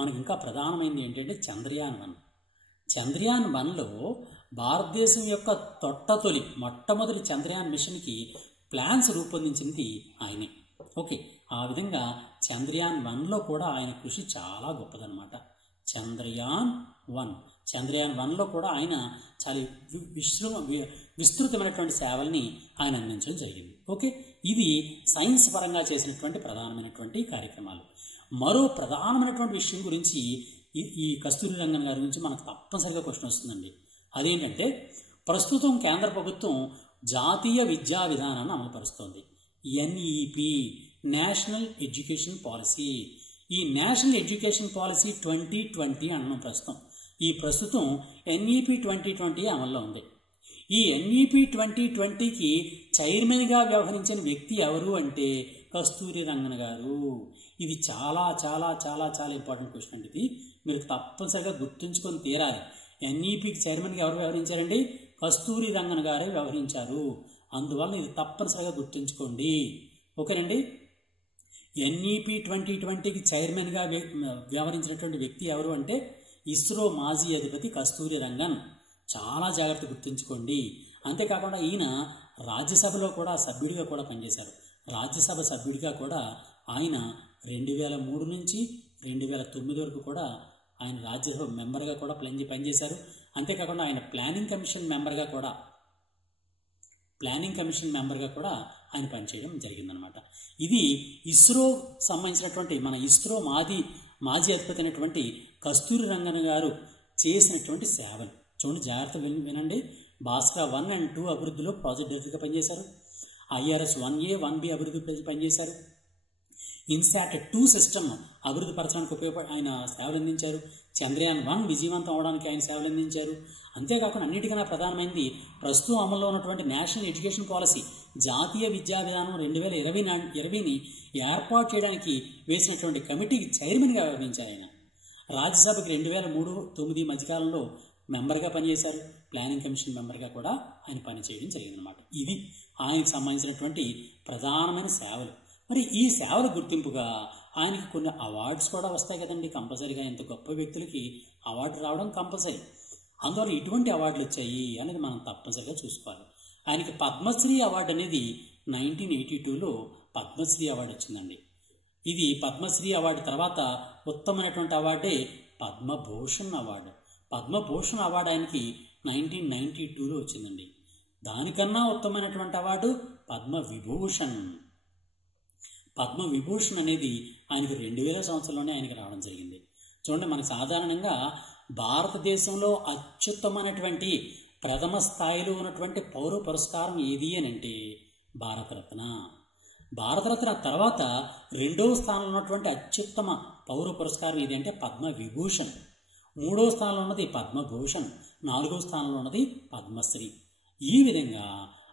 మనకు ఇంకా ప్రధానమైనది ఏంటంటే చంద్రయాన్ 1. చంద్రయాన్ 1లో భారతదేశం యొక్క మొట్టమొదటి చంద్రయాన్ మిషన్కి ప్లాన్స్ రూపొందించింది ఆయనే. ఓకే, ఆ విధంగా చంద్రయాన్ 1లో కూడా ఆయన కృషి చాలా గొప్పదనమాట. చంద్రయాన్ 1లో కూడా ఆయన చాలా విస్తృతమైనటువంటి సేవల్ని ఆయన అందించడం జరిగింది. ఓకే, ఇది సైన్స్ పరంగా చేసినటువంటి ప్రధానమైనటువంటి కార్యక్రమాలు. మరో ప్రధానమైనటువంటి విషయం గురించి, ఈ కస్తూరి రంగన్ గారి గురించి మనకు తప్పనిసరిగా క్వశ్చన్ వస్తుందండి. అదేంటంటే, ప్రస్తుతం కేంద్ర ప్రభుత్వం జాతీయ విద్యా విధానాన్ని అమలుపరుస్తోంది. NEP, national education policy. ఈ నేషనల్ ఎడ్యుకేషన్ పాలసీ 2020 అన్నాం ప్రస్తుతం NEP 2020 అమల్లో ఉంది. ఈ NEP 2020కి చైర్మన్గా వ్యవహరించిన వ్యక్తి ఎవరు అంటే కస్తూరి రంగన్ గారు. ఇది చాలా చాలా చాలా చాలా ఇంపార్టెంట్ క్వశ్చన్ అండి. ఇది మీరు తప్పనిసరిగా గుర్తుంచుకొని తీరాలి. NEPకి చైర్మన్గా ఎవరు వ్యవహరించారండి? కస్తూరి రంగన్ గారే వ్యవహరించారు. అందువల్ల ఇది తప్పనిసరిగా గుర్తుంచుకోండి. ఓకేనండి. NEP 2020కి చైర్మన్గా వ్యవహరించినటువంటి వ్యక్తి ఎవరు అంటే ఇస్రో మాజీ అధిపతి కస్తూరి రంగన్. చాలా జాగ్రత్త గుర్తుంచుకోండి. అంతేకాకుండా ఈయన రాజ్యసభలో కూడా సభ్యుడిగా కూడా పనిచేశారు. రాజ్యసభ సభ్యుడిగా కూడా ఆయన 2003 నుంచి 2009 వరకు కూడా ఆయన రాజ్యసభ మెంబర్గా కూడా పనిచేశారు. అంతేకాకుండా ఆయన ప్లానింగ్ కమిషన్ మెంబర్గా కూడా ఆయన పనిచేయడం జరిగిందనమాట. ఇది ఇస్రో సంబంధించినటువంటి మన ఇస్రో మాజీ అధిపతి అయినటువంటి కస్తూరి రంగన్ గారు చేసినటువంటి సేవలు చూడండి, జాగ్రత్త వినండి. భాస్కర్ 1 and 2 అభివృద్ధిలో ప్రాజెక్ట్ డైరెక్టర్గా పనిచేశారు. IRS 1A 1B అభివృద్ధి పనిచేశారు. ఇన్సాట్ 2 సిస్టమ్ అభివృద్ధి పరచడానికి ఆయన సేవలు అందించారు. చంద్రయాన్ 1 విజయవంతం అవడానికి ఆయన సేవలు అందించారు. అంతేకాకుండా అన్నిటికన్నా ప్రధానమైనది ప్రస్తుతం అమల్లో ఉన్నటువంటి నేషనల్ ఎడ్యుకేషన్ పాలసీ, జాతీయ విద్యా విధానం 2020ని ఏర్పాటు చేయడానికి వేసినటువంటి కమిటీకి చైర్మన్గా వ్యవహరించారు ఆయన. రాజ్యసభకి 2003-9 మధ్యకాలంలో మెంబర్గా పనిచేశారు. ప్లానింగ్ కమిషన్ మెంబర్గా కూడా ఆయన పనిచేయడం జరిగిందనమాట. ఇది ఆయనకు సంబంధించినటువంటి ప్రధానమైన సేవలు. మరి ఈ సేవల గుర్తింపుగా ఆయనకి కొన్ని అవార్డ్స్ కూడా వస్తాయి కదండి. కంపల్సరీగా ఇంత గొప్ప వ్యక్తులకి అవార్డు రావడం కంపల్సరీ. అందువల్ల ఇటువంటి అవార్డులు వచ్చాయి అనేది మనం తప్పనిసరిగా చూసుకోవాలి. ఆయనకి పద్మశ్రీ అవార్డు అనేది 1982లో పద్మశ్రీ అవార్డు వచ్చిందండి. ఇది పద్మశ్రీ అవార్డు తర్వాత ఉత్తమమైనటువంటి అవార్డే పద్మభూషణ్ అవార్డు. పద్మభూషణ్ అవార్డు ఆయనకి 1992లో వచ్చిందండి. దానికన్నా ఉత్తమమైనటువంటి అవార్డు పద్మవిభూషణ్. పద్మవిభూషణ్ అనేది ఆయనకి 2000 సంవత్సరంలోనే ఆయనకి రావడం జరిగింది. చూడండి, మనకు సాధారణంగా భారతదేశంలో అత్యుత్తమైనటువంటి ప్రథమ స్థాయిలో ఉన్నటువంటి పౌర పురస్కారం ఏది అని అంటే భారతరత్న. భారతరత్న తర్వాత 2వ స్థానంలో ఉన్నటువంటి అత్యుత్తమ పౌర పురస్కారం ఏది అంటే పద్మవిభూషణ్. 3వ స్థానంలో ఉన్నది పద్మభూషణ్. 4వ స్థానంలో ఉన్నది పద్మశ్రీ. ఈ విధంగా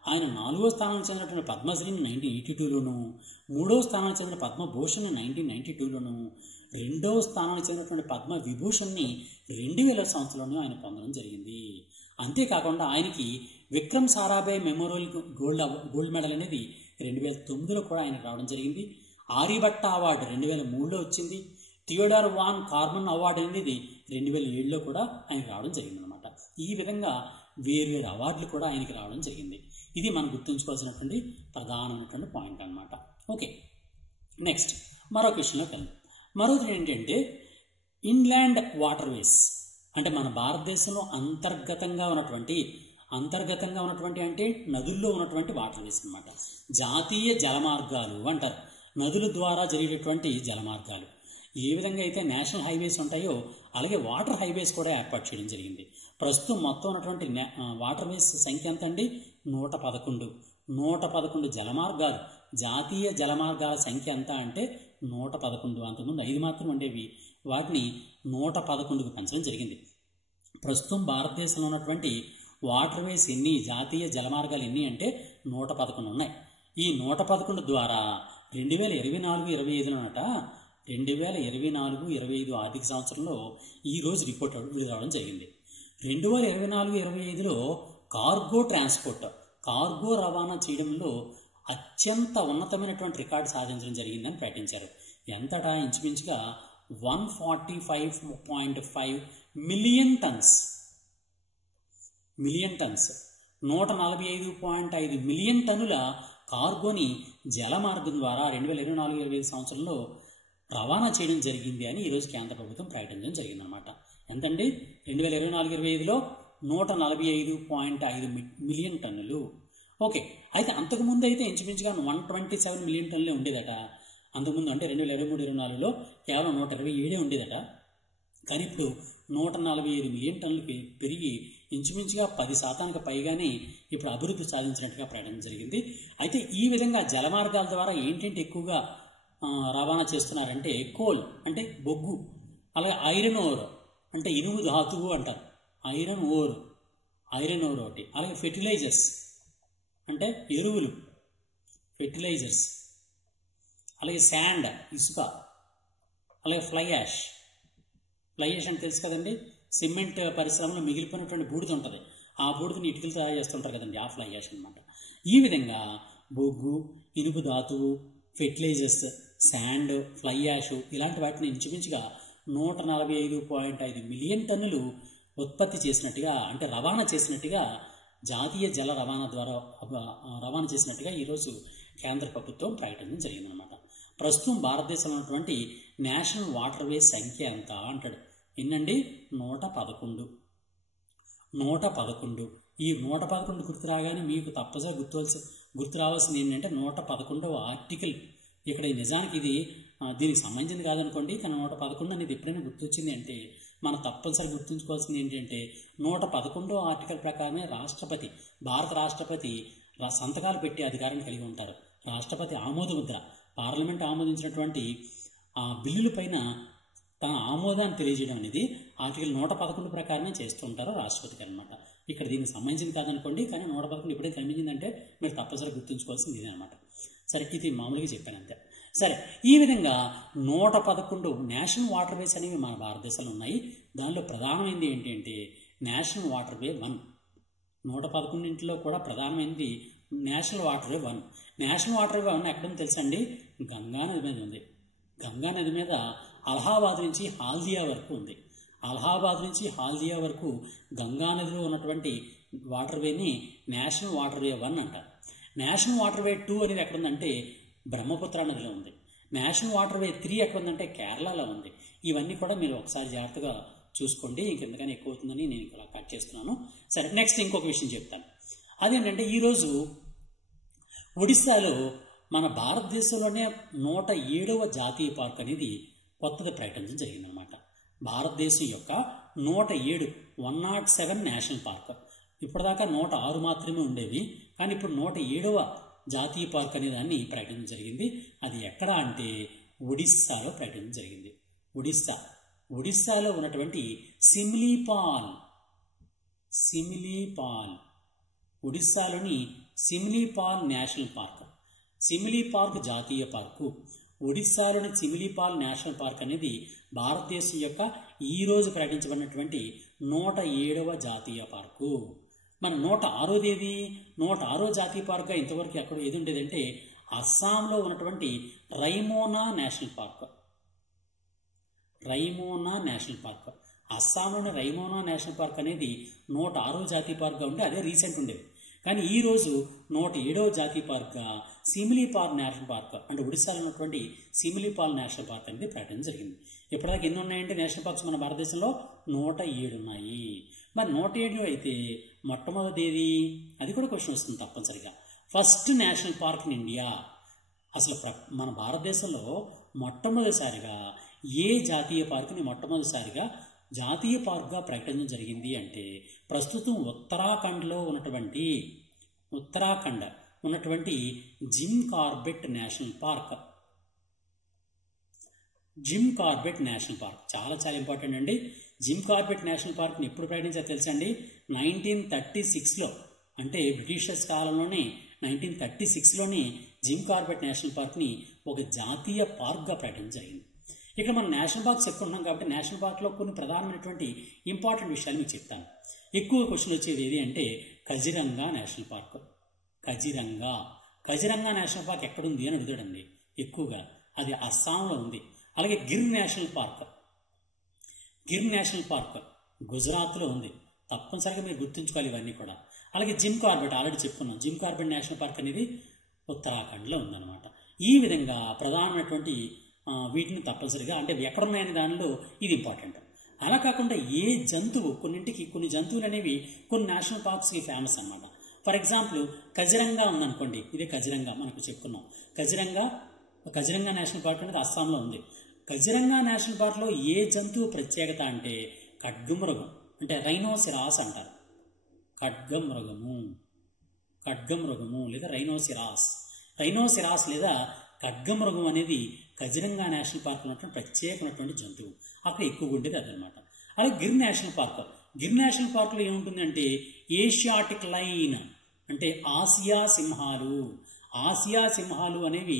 ఆయన 4వ స్థానానికి చెందినటువంటి పద్మశ్రీని 1982లోను, 3వ స్థానానికి చెందిన పద్మభూషణ్ని 1992లోను, 2వ స్థానానికి చెందినటువంటి పద్మవిభూషణ్ని 2000 సంవత్సరంలోనూ ఆయన పొందడం జరిగింది. అంతేకాకుండా ఆయనకి Vikram Sarabhai memorial gold medal అనేది 2009లో కూడా ఆయన రావడం జరిగింది. ఆర్యభట్ట అవార్డు 2003లో వచ్చింది. థియోడార్ వాన్ కార్మన్ అవార్డు అనేది 2007లో కూడా ఆయనకి రావడం జరిగిందనమాట. ఈ విధంగా వేర్వేరు అవార్డులు కూడా ఆయనకి రావడం జరిగింది. ఇది మనం గుర్తుంచుకోవాల్సినటువంటి ప్రధానమైనటువంటి పాయింట్ అనమాట. ఓకే, నెక్స్ట్ మరో క్వశ్చన్లోకి వెళ్దాం. మరొకటి ఏంటంటే ఇన్లాండ్ వాటర్వేస్, అంటే మన భారతదేశంలో అంతర్గతంగా ఉన్నటువంటి అంటే నదుల్లో ఉన్నటువంటి వాటర్వేస్ అనమాట. జాతీయ జలమార్గాలు అంటారు. నదుల ద్వారా జరిగేటటువంటి జలమార్గాలు. ఏ విధంగా అయితే నేషనల్ హైవేస్ ఉంటాయో అలాగే వాటర్ హైవేస్ కూడా ఏర్పాటు చేయడం జరిగింది. ప్రస్తుతం మొత్తం ఉన్నటువంటి వాటర్వేస్ సంఖ్య ఎంత అండి? 111. 111 జలమార్గాలు. జాతీయ జలమార్గాల సంఖ్య ఎంత అంటే 111. అంతకుముందు 5 మాత్రం ఉండేవి, వాటిని 111కు పెంచడం జరిగింది. ప్రస్తుతం భారతదేశంలో ఉన్నటువంటి వాటర్వేస్ ఎన్ని, జాతీయ జలమార్గాలు ఎన్ని అంటే 111 ఉన్నాయి. ఈ 111 ద్వారా 2024-25 2024-25 ఆర్థిక సంవత్సరంలో ఈరోజు రిపోర్ట్ రావడం జరిగింది. 2024-25లో కార్గో రవాణా చేయడంలో అత్యంత ఉన్నతమైనటువంటి రికార్డు సాధించడం జరిగిందని ప్రకటించారు. ఎంతటా? ఇంచుమించుగా 145.5 మిలియన్ టన్స్ 145.5 మిలియన్ టన్నుల కార్గోని జలమార్గం ద్వారా 2024-25 సంవత్సరంలో రవాణా చేయడం జరిగింది అని ఈరోజు కేంద్ర ప్రభుత్వం ప్రకటించడం జరిగిందనమాట. ఎంతండి? 2024-25లో 145.5 మిలియన్ టన్నులు. ఓకే, అయితే అంతకుముందు అయితే ఇంచుమించుగా 127 మిలియన్ టన్నులే ఉండేదట. అంతకుముందు అంటే 2023-24లో కేవలం 127 ఉండేదట. కానీ ఇప్పుడు 145 మిలియన్ టన్నులు పెరిగి ఇంచుమించుగా 10% పైగానే ఇప్పుడు అభివృద్ధి సాధించినట్టుగా ప్రకటన జరిగింది. అయితే ఈ విధంగా జలమార్గాల ద్వారా ఏంటంటే ఎక్కువగా రవాణా చేస్తున్నారంటే కోల్ అంటే బొగ్గు, అలాగే ఐరన్ ఓర్ అంటే ఇనుము ధాతువు అంటారు. ఐరన్ ఓర్ ఒకటి, అలాగే ఫెర్టిలైజర్స్ అంటే ఎరువులు, ఫెర్టిలైజర్స్, అలాగే శాండ్ ఇసుక, అలాగే ఫ్లై యాష్ అంటే తెలుసు కదండి, సిమెంట్ పరిశ్రమలో మిగిలిపోయినటువంటి బూడిద ఉంటుంది. ఆ బూడిదని ఇటుకలు తయారు చేస్తుంటారు కదండి, ఆ ఫ్లై యాష్ అనమాట. ఈ విధంగా బొగ్గు, ఇనుపు ధాతువు, ఫెర్టిలైజర్స్, శాండ్, ఫ్లై యాష్ ఇలాంటి వాటిని ఇంచుమించుగా 145.5 మిలియన్ టన్నులు ఉత్పత్తి చేసినట్టుగా, అంటే రవాణా చేసినట్టుగా, జాతీయ జల రవాణా ద్వారా రవాణా చేసినట్టుగా ఈరోజు కేంద్ర ప్రభుత్వం ప్రకటించడం జరిగిందనమాట. ప్రస్తుతం భారతదేశంలో ఉన్నటువంటి నేషనల్ వాటర్వేస్ సంఖ్య ఎంత అంటాడు. ఎన్నండి? 111. ఈ 111 గుర్తు రాగానే మీకు తప్పనిసరిగా గుర్తు రావాల్సింది ఏంటంటే 111వ ఆర్టికల్. ఇక్కడ నిజానికి ఇది దీనికి సంబంధించింది కాదనుకోండి, కానీ 111 అనేది ఎప్పుడైనా గుర్తొచ్చింది అంటే మనం తప్పనిసరిగా గుర్తుంచుకోవాల్సింది ఏంటంటే 111వ ఆర్టికల్ ప్రకారమే భారత రాష్ట్రపతి సంతకాలు పెట్టే అధికారాన్ని కలిగి ఉంటారు. రాష్ట్రపతి ఆమోదముద్ర, పార్లమెంట్ ఆమోదించినటువంటి బిల్లుల పైన తన ఆమోదాన్ని తెలియజేయడం అనేది ఆర్టికల్ 111 ప్రకారమే చేస్తూ ఉంటారు రాష్ట్రపతికి అనమాట. ఇక్కడ దీనికి సంబంధించింది కాదనుకోండి, కానీ 111 ఎప్పుడైతే కనిపించిందంటే మీరు తప్పనిసరిగా గుర్తుంచుకోవాల్సింది ఇదే అనమాట. సరే, ఇది మామూలుగా చెప్పాను అంతే. సరే, ఈ విధంగా 111 నేషనల్ వాటర్వేస్ అనేవి మన భారతదేశంలో ఉన్నాయి. దానిలో ప్రధానమైనది ఏంటంటే నేషనల్ వాటర్వే 1. 111 కూడా ప్రధానమైనది నేషనల్ వాటర్వే 1. నేషనల్ వాటర్వే 1 ఎక్కడో తెలుసండి? గంగా నది మీద ఉంది. గంగా నది మీద అలహాబాద్ నుంచి హాల్దియా వరకు ఉంది. అలహాబాద్ నుంచి హాల్దియా వరకు గంగా నదిలో ఉన్నటువంటి వాటర్వేని నేషనల్ వాటర్వే 1 అంటారు. నేషనల్ వాటర్వే 2 అనేది ఎక్కడుందంటే బ్రహ్మపుత్ర నదిలో ఉంది. నేషనల్ వాటర్వే 3 ఎక్కడుందంటే కేరళలో ఉంది. ఇవన్నీ కూడా మీరు ఒకసారి జాగ్రత్తగా చూసుకోండి, ఇంకెందుకని ఎక్కువ అవుతుందని నేను ఇలా కట్ చేస్తున్నాను. సరే, నెక్స్ట్ ఇంకొక విషయం చెప్తాను. అదేంటంటే ఈరోజు ఒడిస్సాలో మన భారతదేశంలోనే 107వ జాతీయ పార్క్ అనేది కొత్తది ప్రకటించడం జరిగిందనమాట. భారతదేశం యొక్క 107 నేషనల్ పార్క్. ఇప్పటిదాకా 106 మాత్రమే ఉండేవి, కానీ ఇప్పుడు 107వ జాతీయ పార్క్ అనే దాన్ని ప్రకటించడం జరిగింది. అది ఎక్కడ అంటే ఒడిస్సాలో ప్రకటించడం జరిగింది. ఒడిస్సాలో ఉన్నటువంటి సిమ్లీపాల్, ఒడిస్సాలోని సిమ్లీపాల్ నేషనల్ పార్క్, సిమ్లీపాల్ జాతీయ పార్కు, ఒడిస్సాలోని సిమ్లీపాల్ నేషనల్ పార్క్ అనేది భారతదేశం యొక్క ఈరోజు ప్రకటించబడినటువంటి 107వ జాతీయ పార్కు. మన 106ది ఏది? 106వ జాతీయ పార్క్గా ఇంతవరకు ఎక్కడ ఏది ఉండేదంటే అస్సాంలో ఉన్నటువంటి Raimona national park. Raimona national park. అస్సాంలోని రైమోనా నేషనల్ పార్క్ అనేది 106వ జాతీయ పార్క్గా ఉంటే అదే రీసెంట్ ఉండేది. కానీ ఈరోజు 107వ జాతీయ పార్క్గా సిమిలీపాల్ నేషనల్ పార్క్ అంటే ఒడిశాలో ఉన్నటువంటి సిమిలీపాల్ నేషనల్ పార్క్ అనేది ప్రకటన జరిగింది. ఇప్పటిదాకా ఎన్ని ఉన్నాయంటే నేషనల్ పార్క్స్ మన భారతదేశంలో 107 ఉన్నాయి. మరి 107 అయితే మొట్టమొదటిది అది కూడా క్వశ్చన్ వస్తుంది తప్పనిసరిగా. First national park in India. అసలు మన భారతదేశంలో మొట్టమొదటిసారిగా ఏ జాతీయ పార్కుని మొట్టమొదటిసారిగా జాతీయ పార్క్గా ప్రకటించడం జరిగింది అంటే ప్రస్తుతం ఉత్తరాఖండ్ ఉన్నటువంటి Jim Corbett national park. Jim Corbett national park చాలా చాలా ఇంపార్టెంట్ అండి. జిమ్ కార్బెట్ నేషనల్ పార్క్ని ఎప్పుడు ప్రకటించారో తెలుసండి? 1936లో, అంటే బ్రిటిషర్స్ కాలంలోనే 1936లోని జిమ్ కార్బెట్ నేషనల్ పార్క్ని ఒక జాతీయ పార్క్గా ప్రకటించడం జరిగింది. ఇక్కడ మనం నేషనల్ పార్క్స్ ఎక్కువ ఉన్నాం కాబట్టి నేషనల్ పార్క్లో కొన్ని ప్రధానమైనటువంటి ఇంపార్టెంట్ విషయాలు మీకు చెప్తాను. ఎక్కువ క్వశ్చన్ వచ్చేది ఏది అంటే Kaziranga national park. Kaziranga national park ఎక్కడుంది అని అడుగుతాడండి ఎక్కువగా. అది అస్సాంలో ఉంది. అలాగే గిర్ నేషనల్ పార్క్ గుజరాత్లో ఉంది. తప్పనిసరిగా మీరు గుర్తుంచుకోవాలి ఇవన్నీ కూడా. అలాగే జిమ్ కార్బెట్ ఆల్రెడీ చెప్పుకున్నాం. జిమ్ కార్బెట్ నేషనల్ పార్క్ అనేది ఉత్తరాఖండ్లో ఉందన్నమాట. ఈ విధంగా ప్రధానమైనటువంటి వీటిని తప్పనిసరిగా అంటే ఎక్కడున్నాయనే దానిలో ఇది ఇంపార్టెంట్. అలా కాకుండా ఏ జంతువు కొన్ని జంతువులు అనేవి కొన్ని నేషనల్ పార్క్స్కి ఫేమస్ అన్నమాట. ఫర్ ఎగ్జాంపుల్ కజిరంగా ఉందనుకోండి. ఇదే కజిరంగా మనకు చెప్పుకున్నాం. కజిరంగా నేషనల్ పార్క్ అనేది అస్సాంలో ఉంది. కజిరంగా నేషనల్ పార్క్లో ఏ జంతువు ప్రత్యేకత అంటే ఖడ్గమృగం అంటే రైనోసిరాస్ అంటారు. ఖడ్గమృగము లేదా రైనోసిరాస్ లేదా ఖడ్గమృగం అనేది కజిరంగా నేషనల్ పార్క్ ఉన్నటువంటి ప్రత్యేకమైనటువంటి జంతువు. అక్కడ ఎక్కువగా ఉండేది అదనమాట. అలాగే గిర్ నేషనల్ పార్క్లో ఏముంటుందంటే ఏషియాటిక్ లైన్ అంటే ఆసియా సింహాలు అనేవి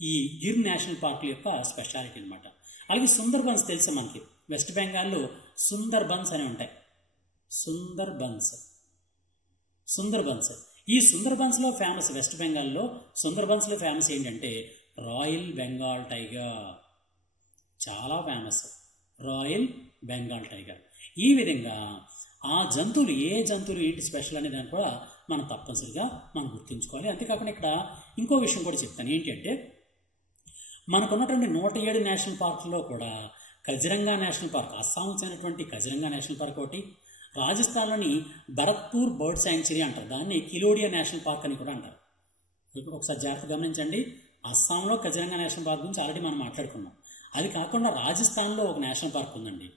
ఈ గిర్ నేషనల్ పార్క్ యొక్క స్పెషాలిటీ అనమాట. అలాగే సుందర్బన్స్ తెలుసు మనకి. వెస్ట్ బెంగాల్లో సుందర్బన్స్ అని ఉంటాయి. సుందర్బన్స్ ఈ సుందర్బన్స్లో ఫేమస్, వెస్ట్ బెంగాల్లో సుందర్బన్స్లో ఫేమస్ ఏంటంటే రాయల్ బెంగాల్ టైగర్. చాలా ఫేమస్ రాయల్ బెంగాల్ టైగర్. ఈ విధంగా ఆ జంతువులు ఏ జంతువులు ఏంటి స్పెషల్ అనే దాన్ని కూడా మనం తప్పనిసరిగా మనం గుర్తుంచుకోవాలి. అంతేకాకుండా ఇక్కడ ఇంకో విషయం కూడా చెప్తాను. ఏంటి అంటే మనకున్నటువంటి 107 నేషనల్ పార్కుల్లో కూడా కజిరంగా నేషనల్ పార్క్, అస్సాంకి చెందినటువంటి కజిరంగా నేషనల్ పార్క్ ఒకటి, రాజస్థాన్లోని భరత్పూర్ బర్డ్ శాంక్చురీ అంటారు. దాన్ని కిలోడియా నేషనల్ పార్క్ అని కూడా అంటారు. ఇప్పుడు ఒకసారి జాగ్రత్తగా గమనించండి. అస్సాంలో కజిరంగా నేషనల్ పార్క్ గురించి ఆల్రెడీ మనం మాట్లాడుకున్నాం. అది కాకుండా రాజస్థాన్లో ఒక నేషనల్ పార్క్ ఉందండి.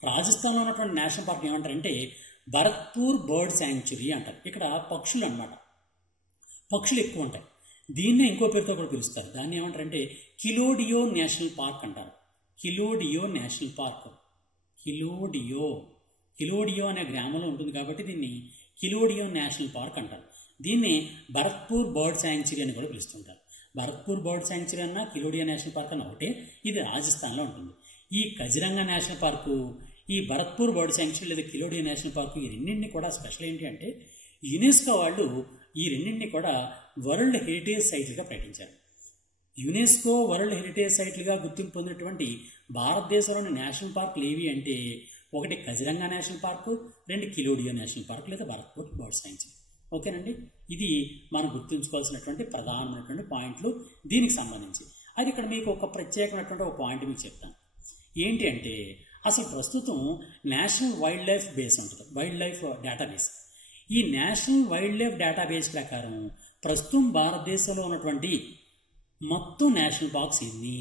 రాజస్థాన్లో ఉన్నటువంటి నేషనల్ పార్క్ ఏమంటారంటే భరత్పూర్ బర్డ్ శాంక్చురీ అంటారు. ఇక్కడ పక్షులు అన్నమాట. పక్షులు ఎక్కువ ఉంటాయి. దీన్నే ఇంకో పేరుతో కూడా పిలుస్తారు. దాన్ని ఏమంటారంటే కిలోడియో నేషనల్ పార్క్ అంటారు. కిలోడియో అనే గ్రామంలో ఉంటుంది కాబట్టి దీన్ని కిలోడియో నేషనల్ పార్క్ అంటారు. దీన్ని భరత్పూర్ బర్డ్ శాంక్చురీ అని కూడా పిలుస్తుంటారు. భరత్పూర్ బర్డ్ శాంక్చురీ అన్న కిలోడియా నేషనల్ పార్క్ అన్న ఒకటే. ఇది రాజస్థాన్లో ఉంటుంది. ఈ కజిరంగా నేషనల్ పార్కు, ఈ భరత్పూర్ బర్డ్ శాంక్చురీ లేదా కిలోడియా నేషనల్ పార్కు, ఈ రెండింటిని కూడా స్పెషల్ ఏంటి అంటే యునెస్కో వాళ్ళు ఈ రెండింటిని కూడా వరల్డ్ హెరిటేజ్ సైట్లుగా ప్రకటించారు. యునెస్కో వరల్డ్ హెరిటేజ్ సైట్లుగా గుర్తింపు పొందినటువంటి భారతదేశంలోని నేషనల్ పార్కులు ఏవి అంటే ఒకటి Kaziranga national park, 2 Keoladeo national park లేదా భరత్పూర్ బర్డ్ శాంక్చురీ. ఓకేనండి. ఇది మనం గుర్తుంచుకోవాల్సినటువంటి ప్రధానమైనటువంటి పాయింట్లు దీనికి సంబంధించి. అది ఇక్కడ మీకు ఒక ప్రత్యేకమైనటువంటి ఒక పాయింట్ మీకు చెప్తాను. ఏంటి అంటే అసలు ప్రస్తుతం నేషనల్ వైల్డ్ లైఫ్ బేస్ ఉంటుంది, వైల్డ్ లైఫ్ డేటాబేస్. ఈ నేషనల్ వైల్డ్ లైఫ్ డేటాబేస్ ప్రకారం ప్రస్తుతం భారతదేశంలో ఉన్నటువంటి మొత్తం నేషనల్ పార్క్స్ ఎన్ని,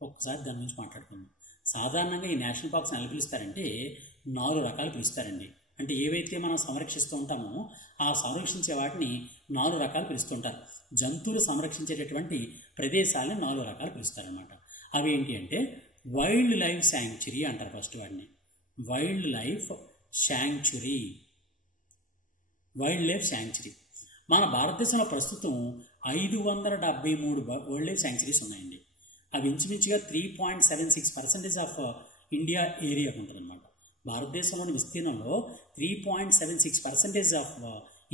ఒక్కసారి దాని గురించి మాట్లాడుకుందాం. సాధారణంగా ఈ నేషనల్ పార్క్స్ ఎలా పిలుస్తారంటే 4 రకాలు పిలుస్తారండి. అంటే ఏవైతే మనం సంరక్షిస్తూ ఉంటామో ఆ సంరక్షించే వాటిని 4 రకాలు పిలుస్తుంటారు. జంతువులు సంరక్షించేటటువంటి ప్రదేశాలని 4 రకాలు పిలుస్తారనమాట. అవి ఏంటి అంటే వైల్డ్ లైఫ్ శాంక్చురీ అంటారు. ఫస్ట్ వాటిని వైల్డ్ లైఫ్ శాంక్చురీ. మన భారతదేశంలో ప్రస్తుతం 573 వైల్డ్ లైఫ్ శాంక్చురీస్ ఉన్నాయండి. అవి ఇంచుమించుగా 3.76% ఆఫ్ ఇండియా ఏరియా ఉంటుందన్నమాట. భారతదేశంలోని విస్తీర్ణంలో 3.76% ఆఫ్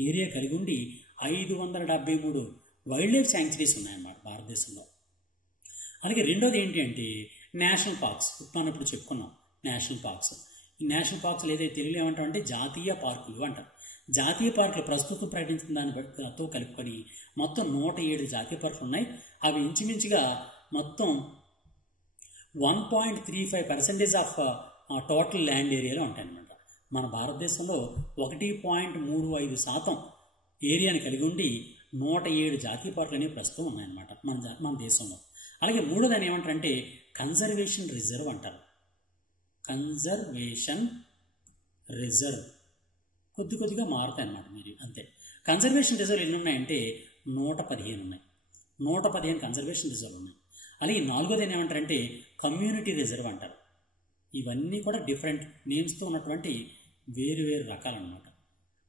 ఏరియా కలిగి ఉండి 573 వైల్డ్ లైఫ్ శాంక్చురీస్ ఉన్నాయన్నమాట భారతదేశంలో. అలాగే రెండోది ఏంటి అంటే నేషనల్ పార్క్స్. మనం ఇప్పుడు చెప్పుకున్నాం నేషనల్ పార్క్స్. ఈ నేషనల్ పార్క్స్లో ఏదైతే తెలుగులో ఏమంటామంటే జాతీయ పార్కులు అంటారు. జాతీయ పార్కులు ప్రస్తుతం ప్రకటించిన దానితో కలుపుకొని మొత్తం 107 జాతీయ పార్కులు ఉన్నాయి. అవి ఇంచుమించుగా మొత్తం 1.35% ఆఫ్ టోటల్ ల్యాండ్ ఏరియాలో ఉంటాయన్నమాట. మన భారతదేశంలో 1.35% ఏరియాని కలిగి ఉండి 107 జాతీయ పార్కులు అనేవి ప్రస్తుతం ఉన్నాయన్నమాట మన దేశంలో. అలాగే మూడోదాన్ని ఏమంటారంటే కన్జర్వేషన్ రిజర్వ్ అంటారు. కన్జర్వేషన్ రిజర్వ్ కొద్దిగా మారుతాయి అన్నమాట మీరు అంతే. కన్జర్వేషన్ రిజర్వ్ ఎన్ని ఉన్నాయంటే 115 ఉన్నాయి. 115 కన్జర్వేషన్ రిజర్వ్ ఉన్నాయి. అలాగే నాలుగోది ఏమంటారంటే కమ్యూనిటీ రిజర్వ్ అంటారు. ఇవన్నీ కూడా డిఫరెంట్ నేమ్స్తో ఉన్నటువంటి వేరు రకాలన్నమాట.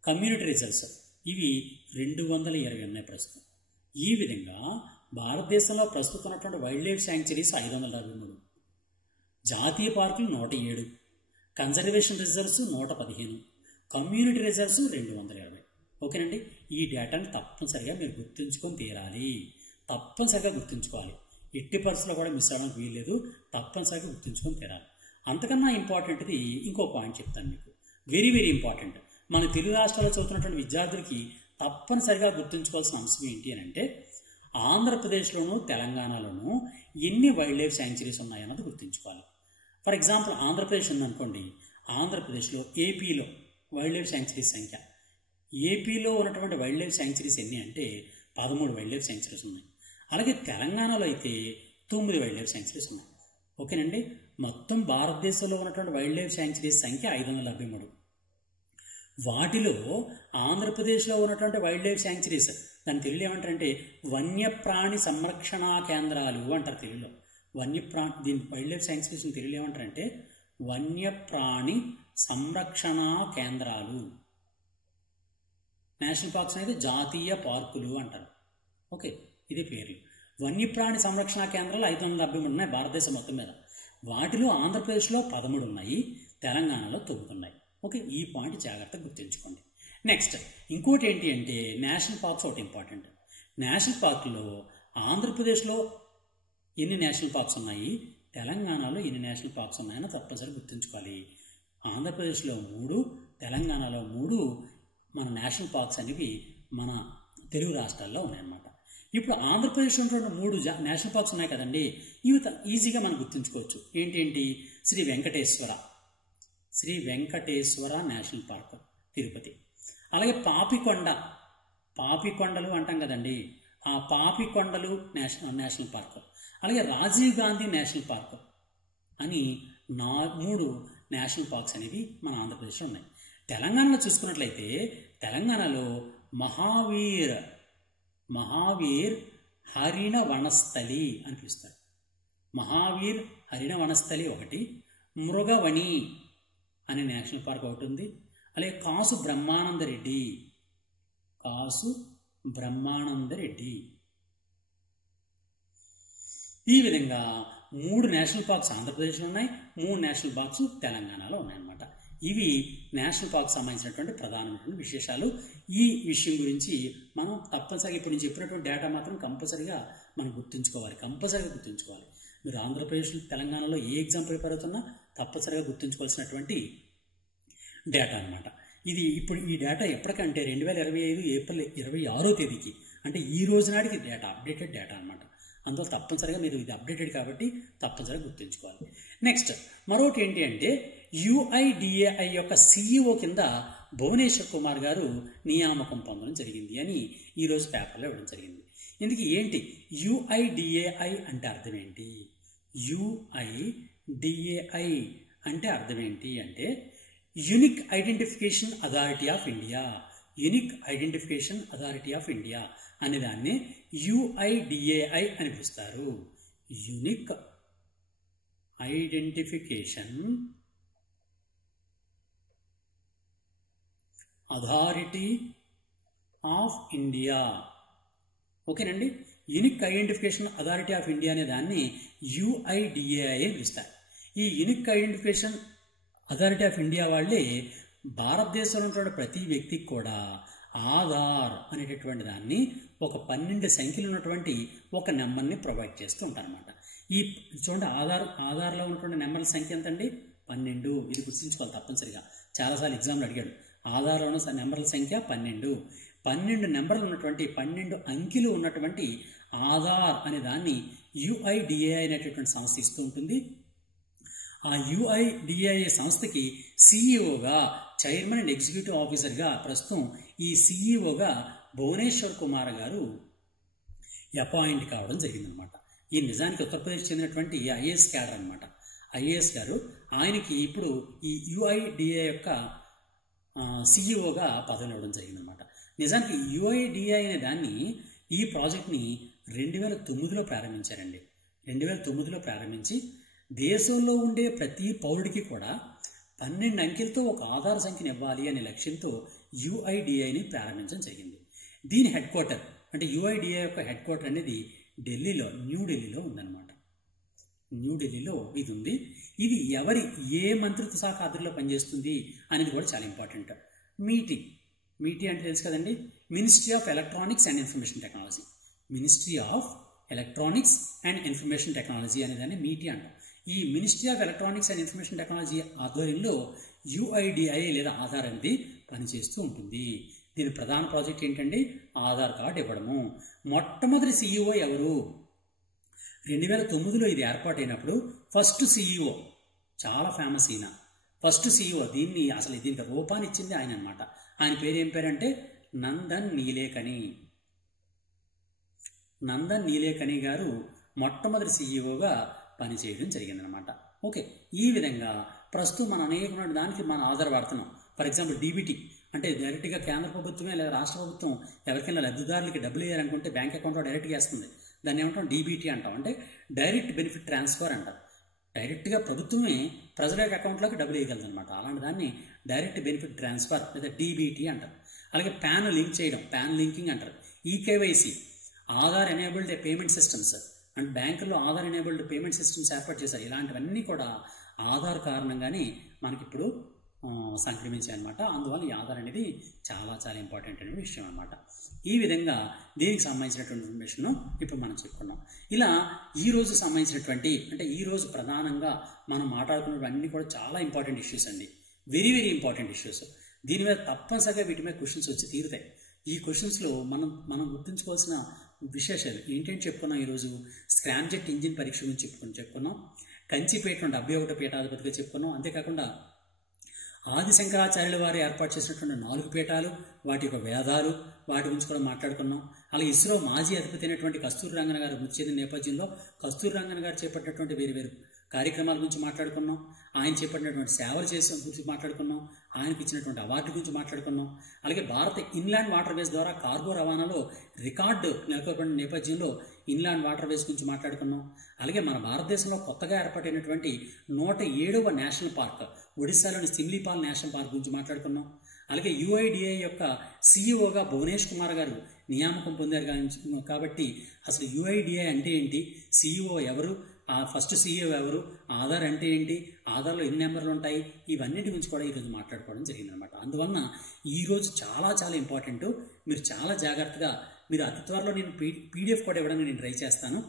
కమ్యూనిటీ రిజర్వ్స్ ఇవి 220 ఉన్నాయి ప్రస్తుతం. ఈ విధంగా భారతదేశంలో ప్రస్తుతం ఉన్నటువంటి వైల్డ్ లైఫ్ శాంక్చురీస్ 573, జాతీయ పార్కులు 107, కన్జర్వేషన్ రిజర్వ్స్ 115, కమ్యూనిటీ రిజర్వ్స్ 220. ఓకేనండి. ఈ డేటాను తప్పనిసరిగా మీరు గుర్తుంచుకొని తీరాలి. తప్పనిసరిగా గుర్తుంచుకోవాలి. ఎట్టి పరిస్థితుల్లో కూడా మిస్ అవ్వడానికి వీల్లేదు. తప్పనిసరిగా గుర్తుంచుకొని తీరాలి. అంతకన్నా ఇంపార్టెంట్ది ఇంకో పాయింట్ చెప్తాను మీకు. Very important. మన తెలుగు రాష్ట్రాల్లో చదువుతున్నటువంటి విద్యార్థులకి తప్పనిసరిగా గుర్తుంచుకోవాల్సిన అంశం ఏంటి అని అంటే ఆంధ్రప్రదేశ్లోను తెలంగాణలోను ఎన్ని వైల్డ్ లైఫ్ శాంక్చురీస్ ఉన్నాయన్నది గుర్తుంచుకోవాలి. ఫర్ ఎగ్జాంపుల్ ఆంధ్రప్రదేశ్ ఉందనుకోండి. ఆంధ్రప్రదేశ్లో ఏపీలో వైల్డ్ లైఫ్ శాంక్చురీస్ సంఖ్య, ఏపీలో ఉన్నటువంటి వైల్డ్ లైఫ్ శాంక్చురీస్ ఎన్ని అంటే 13 వైల్డ్ లైఫ్ శాంక్చురీస్ ఉన్నాయి. అలాగే తెలంగాణలో అయితే 9 వైల్డ్ లైఫ్ శాంక్చురీస్ ఉన్నాయి. ఓకేనండి. మొత్తం భారతదేశంలో ఉన్నటువంటి వైల్డ్ లైఫ్ శాంక్చురీస్ సంఖ్య 573. వాటిలో ఆంధ్రప్రదేశ్లో ఉన్నటువంటి వైల్డ్ లైఫ్ శాంక్చురీస్ దాని తెలుగులో ఏమంటారంటే వన్యప్రాణి సంరక్షణా కేంద్రాలు అంటారు తెలుగులో. దీని వైల్డ్ లైఫ్ శాంక్చురీస్ తెలుగులో ఏమంటారంటే వన్యప్రాణి సంరక్షణా కేంద్రాలు. నేషనల్ పార్క్స్ అనేది జాతీయ పార్కులు అంటారు. ఓకే, ఇది పేర్లు. వన్యప్రాణి సంరక్షణ కేంద్రాలు 573 ఉన్నాయి భారతదేశం మొత్తం మీద. వాటిలో ఆంధ్రప్రదేశ్లో 13 ఉన్నాయి, తెలంగాణలో 9 ఉన్నాయి. ఓకే, ఈ పాయింట్ జాగ్రత్తగా గుర్తుంచుకోండి. నెక్స్ట్ ఇంకోటి ఏంటి అంటే నేషనల్ పార్క్స్ ఒకటి ఇంపార్టెంట్. నేషనల్ పార్కులో ఆంధ్రప్రదేశ్లో ఎన్ని నేషనల్ పార్క్స్ ఉన్నాయి, తెలంగాణలో ఎన్ని నేషనల్ పార్క్స్ ఉన్నాయని తప్పనిసరిగా గుర్తుంచుకోవాలి. ఆంధ్రప్రదేశ్లో 3, తెలంగాణలో 3 మన నేషనల్ పార్క్స్ అనేవి మన తెలుగు రాష్ట్రాల్లో ఉన్నాయన్నమాట. ఇప్పుడు ఆంధ్రప్రదేశ్లో ఉన్నటువంటి 3 నేషనల్ పార్క్స్ ఉన్నాయి కదండి. ఇవి ఈజీగా మనం గుర్తుంచుకోవచ్చు. ఏంటి శ్రీ వెంకటేశ్వర నేషనల్ పార్క్ తిరుపతి. అలాగే పాపికొండలు అంటాం కదండి. ఆ పాపికొండలు నేషనల్ పార్క్. అలాగే రాజీవ్ గాంధీ నేషనల్ పార్క్ అని 3 నేషనల్ పార్క్స్ అనేవి మన ఆంధ్రప్రదేశ్లో ఉన్నాయి. తెలంగాణలో చూసుకున్నట్లయితే తెలంగాణలో మహావీర్ హరిణ వనస్థలి అని పిలుస్తారు. మహావీర్ హరిణ వనస్థలి ఒకటి, మృగవని అనే నేషనల్ పార్క్ ఒకటి ఉంది. అలాగే కాసు బ్రహ్మానందరెడ్డి. ఈ విధంగా 3 నేషనల్ పార్క్స్ ఆంధ్రప్రదేశ్లో ఉన్నాయి, 3 నేషనల్ పార్క్స్ తెలంగాణలో ఉన్నాయన్నమాట. ఇవి నేషనల్ పార్క్ సంబంధించినటువంటి ప్రధానమైనటువంటి విశేషాలు. ఈ విషయం గురించి మనం తప్పనిసరిగా ఇప్పుడు నేను చెప్పినటువంటి డేటా మాత్రం కంపల్సరీగా మనం కంపల్సరీగా గుర్తుంచుకోవాలి. మీరు ఆంధ్రప్రదేశ్ తెలంగాణలో ఏ ఎగ్జామ్ ప్రిపేర్ అవుతున్నా తప్పనిసరిగా గుర్తుంచుకోవాల్సినటువంటి డేటా అనమాట. ఇప్పుడు ఈ డేటా ఎప్పటికంటే 2025 ఏప్రిల్ 26వ తేదీకి అంటే ఈ రోజు నాటికి డేటా అప్డేటెడ్ డేటా అనమాట. అందులో తప్పనిసరిగా మీరు ఇది అప్డేటెడ్ కాబట్టి తప్పనిసరిగా గుర్తుంచుకోవాలి. నెక్స్ట్ మరొకటి ఏంటి అంటే UIDAI యొక్క CEO కింద భువనేశ్వర్ కుమార్ గారు నియామకం పొందడం జరిగింది అని ఈరోజు పేపర్లో ఇవ్వడం జరిగింది. ఇందుకు ఏంటి UIDAI అంటే అర్థం ఏంటి? UIDAI అంటే అర్థం ఏంటి అంటే unique identification authority of India అనే దాన్ని UIDAI అని పిలుస్తారు. Unique identification authority of India. ఓకేనండి. Unique identification authority of India అనే దాన్ని UIDAI అని పిలుస్తారు. ఈ unique identification authority of India వాళ్ళే భారతదేశంలో ఉన్నటువంటి ప్రతి వ్యక్తికి కూడా ఆధార్ అనేటటువంటి దాన్ని ఒక 12 సంఖ్యలు ఉన్నటువంటి ఒక నెంబర్ని ప్రొవైడ్ చేస్తూ ఉంటారన్నమాట. ఈ చూడండి ఆధార్లో ఉన్నటువంటి నెంబర్ల సంఖ్య ఎంతండి 12. ఇది గుర్తుంచుకోవాలి తప్పనిసరిగా, చాలాసార్లు ఎగ్జామ్లో అడిగాడు. ఆధార్లో ఉన్న నెంబర్ల సంఖ్య 12 నెంబర్లు ఉన్నటువంటి 12 అంకెలు ఉన్నటువంటి ఆధార్ అనే దాన్ని UIDAI అనేటటువంటి సంస్థ ఇస్తూ ఉంటుంది. ఆ UIDAI సంస్థకి CEOగా, చైర్మన్ అండ్ ఎగ్జిక్యూటివ్ ఆఫీసర్గా ప్రస్తుతం ఈ CEOగా భువనేశ్వర్ కుమార్ గారు అపాయింట్ కావడం జరిగిందనమాట. ఈ నిజానికి ఉత్తరప్రదేశ్ చెందినటువంటి IAS క్యాడర్ అనమాట. IAS గారు ఆయనకి ఇప్పుడు ఈ UIDAI యొక్క CEOగా పదవి ఇవ్వడం జరిగిందనమాట. నిజానికి UIDAI అనే దాన్ని, ఈ ప్రాజెక్ట్ని 2009లో ప్రారంభించారండి. 2009లో ప్రారంభించి దేశంలో ఉండే ప్రతి పౌరుడికి కూడా 12 అంకెలతో ఒక ఆధార్ సంఖ్యను ఇవ్వాలి అనే లక్ష్యంతో UIDAIని ప్రారంభించడం జరిగింది. దీని హెడ్ క్వార్టర్ అంటే UIDAI యొక్క హెడ్ క్వార్టర్ అనేది న్యూఢిల్లీలో ఉందన్నమాట. న్యూఢిల్లీలో ఇది ఉంది. ఇది ఏ మంత్రిత్వ శాఖ ఆధ్వర్యంలో పనిచేస్తుంది అనేది కూడా చాలా ఇంపార్టెంట్. మీటీ అంటే తెలుసు కదండి, ministry of electronics and information technology. Ministry of electronics and information technology అనేదాన్ని మీటీ అంటాం. ఈ ministry of electronics and information technology ఆధ్వర్యంలో UIDAI లేదా ఆధార్ అనేది పనిచేస్తూ ఉంటుంది. దీని ప్రధాన ప్రాజెక్ట్ ఏంటండి, ఆధార్ కార్డు ఇవ్వడము. మొట్టమొదటి CEO ఎవరు? 2009లో ఇది ఏర్పాటైనప్పుడు ఫస్ట్ CEO, చాలా ఫేమస్ ఈయన, ఫస్ట్ CEO. దీనికి రూపాన్ని ఇచ్చింది ఆయన అనమాట. ఆయన పేరు ఏం పేరంటే నందన్ నీలేకని గారు మొట్టమొదటి CEOగా పనిచేయడం జరిగిందనమాట. ఓకే, ఈ విధంగా ప్రస్తుతం మనం అనేకమైన దానికి మనం ఆధారపడుతున్నాం. ఫర్ ఎగ్జాంపుల్ DBT అంటే డైరెక్ట్గా కేంద్ర ప్రభుత్వమే లేదా రాష్ట్ర ప్రభుత్వం ఎవరికైనా లబ్ధిదారులకి డబ్బులు వేయాలనుకుంటే బ్యాంక్ అకౌంట్లో డైరెక్ట్గా వేస్తుంది. దాన్ని ఏమంటాం, DBT అంటాం. అంటే డైరెక్ట్ బెనిఫిట్ ట్రాన్స్ఫర్ అంటారు. డైరెక్ట్గా ప్రభుత్వమే ప్రజల యొక్క అకౌంట్లోకి డబ్బులు వేయగలదు అనమాట. అలాంటి దాన్ని డైరెక్ట్ బెనిఫిట్ ట్రాన్స్ఫర్ లేదా DBT అంటారు. అలాగే ప్యాన్ లింక్ చేయడం, ప్యాన్ లింకింగ్ అంటారు. EKYC, Aadhaar enabled payment systems అంటే బ్యాంకుల్లో ఆధార్ ఎనేబుల్డ్ పేమెంట్ సిస్టమ్స్ ఏర్పాటు చేశారు. ఇలాంటివన్నీ కూడా ఆధార్ కారణంగానే మనకిప్పుడు సంక్రమించాయన్నమాట. అందువల్ల ఈ ఆధార్ అనేది చాలా చాలా ఇంపార్టెంట్ అనే విషయం అనమాట. ఈ విధంగా దీనికి సంబంధించినటువంటి ఇన్ఫర్మేషన్ ఇప్పుడు మనం చెప్పుకున్నాం. ఇలా ఈరోజు సంబంధించినటువంటి అంటే ఈరోజు ప్రధానంగా మనం మాట్లాడుకున్నవన్నీ కూడా చాలా ఇంపార్టెంట్ ఇష్యూస్ అండి. Very very important issues. దీని మీద తప్పనిసరిగా వీటి మీద క్వశ్చన్స్ వచ్చి తీరుతాయి. ఈ క్వశ్చన్స్లో మనం గుర్తుంచుకోవాల్సిన విశేషాలు ఏంటంటే చెప్పుకున్నాం. ఈరోజు స్క్రామ్జెట్ ఇంజిన్ పరీక్ష గురించి చెప్పుకున్నాం. కంచిపేట 71 పీఠాధిపతిగా చెప్పుకున్నాం. అంతేకాకుండా ఆది శంకరాచార్యుల వారు ఏర్పాటు చేసినటువంటి 4 పీఠాలు, వాటి యొక్క వేదాలు, వాటి గురించి కూడా మాట్లాడుకున్నాం. అలాగే ఇస్రో మాజీ అధిపతి అయినటువంటి కస్తూరి రంగన్ గారు మృతి చెందిన నేపథ్యంలో కస్తూరి రంగన్ గారు చేపట్టినటువంటి వేరు కార్యక్రమాల గురించి మాట్లాడుకున్నాం. ఆయన చేపట్టినటువంటి సేవలు చేసిన గురించి మాట్లాడుకున్నాం. ఆయనకు ఇచ్చినటువంటి అవార్డు గురించి మాట్లాడుకున్నాం. అలాగే భారత ఇన్లాండ్ వాటర్వేస్ ద్వారా కార్గో రవాణాలో రికార్డు నెలకొల్పిన నేపథ్యంలో ఇన్లాండ్ వాటర్వేస్ గురించి మాట్లాడుకున్నాం. అలాగే మన భారతదేశంలో కొత్తగా ఏర్పాటైనటువంటి 107వ నేషనల్ పార్క్, ఒడిశాలోని సిమ్లీపాల్ నేషనల్ పార్క్ గురించి మాట్లాడుకున్నాం. అలాగే UIDAI యొక్క CEOగా భువనేష్ కుమార్ గారు నియామకం పొందారు కాబట్టి అసలు UIDAI అంటే ఏంటి, CEO ఎవరు, ఫస్ట్ CEO ఎవరు, ఆధార్ అంటే ఏంటి, ఆధార్లో ఎన్ని నెంబర్లు ఉంటాయి, ఇవన్నిటి గురించి కూడా ఈరోజు మాట్లాడుకోవడం జరిగిందనమాట. అందువలన ఈరోజు చాలా చాలా ఇంపార్టెంట్. మీరు చాలా జాగ్రత్తగా మీరు అతి త్వరలో నేను PDF కూడా ఇవ్వడానికి నేను ట్రై చేస్తాను.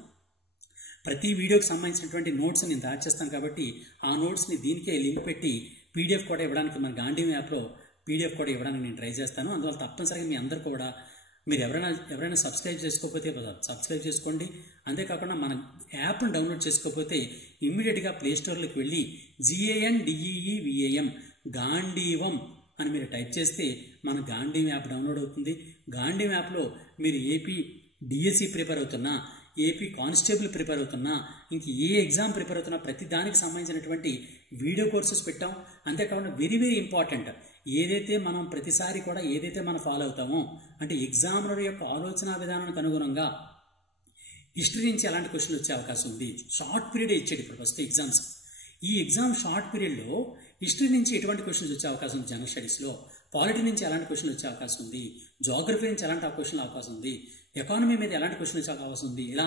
ప్రతి వీడియోకి సంబంధించినటువంటి నోట్స్ నేను తయారు చేస్తాను కాబట్టి ఆ నోట్స్ని దీనికే లింక్ పెట్టి PDF కూడా ఇవ్వడానికి మన గాంధీ యాప్లో PDF కూడా ఇవ్వడానికి నేను ట్రై చేస్తాను. అందువల్ల తప్పనిసరిగా మీ అందరూ కూడా మీరు ఎవరైనా సబ్స్క్రైబ్ చేసుకోకపోతే సబ్స్క్రైబ్ చేసుకోండి. అంతేకాకుండా మన యాప్ను డౌన్లోడ్ చేసుకోకపోతే ఇమ్మీడియట్గా ప్లేస్టోర్లోకి వెళ్ళి GANDEEVAM గాంధీవం అని మీరు టైప్ చేస్తే మన గాంధీ యాప్ డౌన్లోడ్ అవుతుంది. గాంధీ యాప్లో మీరు ఏపీ DSE ప్రిపేర్ అవుతున్నా, ఏపీ కానిస్టేబుల్ ప్రిపేర్ అవుతున్నా, ఇంక ఏ ఎగ్జామ్ ప్రిపేర్ అవుతున్నా ప్రతి దానికి సంబంధించినటువంటి వీడియో కోర్సెస్ పెట్టాం. అంతేకాకుండా వెరీ వెరీ ఇంపార్టెంట్, ఏదైతే మనం ప్రతిసారి కూడా ఏదైతే మనం ఫాలో అవుతామో అంటే ఎగ్జామినర్ యొక్క ఆలోచన విధానానికి అనుగుణంగా హిస్టరీ నుంచి ఎలాంటి క్వశ్చన్లు వచ్చే అవకాశం ఉంది. షార్ట్ పీరియడ్ ఇచ్చాడు ఇప్పుడు ఫస్ట్ ఎగ్జామ్స్. ఈ ఎగ్జామ్ షార్ట్ పీరియడ్లో హిస్టరీ నుంచి ఎటువంటి క్వశ్చన్స్ వచ్చే అవకాశం ఉంది, జనరల్ స్టడీస్లో పాలిటీ నుంచి ఎలాంటి క్వశ్చన్లు వచ్చే అవకాశం ఉంది, జోగ్రఫీ నుంచి ఎలాంటి క్వశ్చన్లు అవకాశం ఉంది, ఎకానమీ మీద ఎలాంటి క్వశ్చన్ వచ్చే అవకాశం ఉంది. ఇలా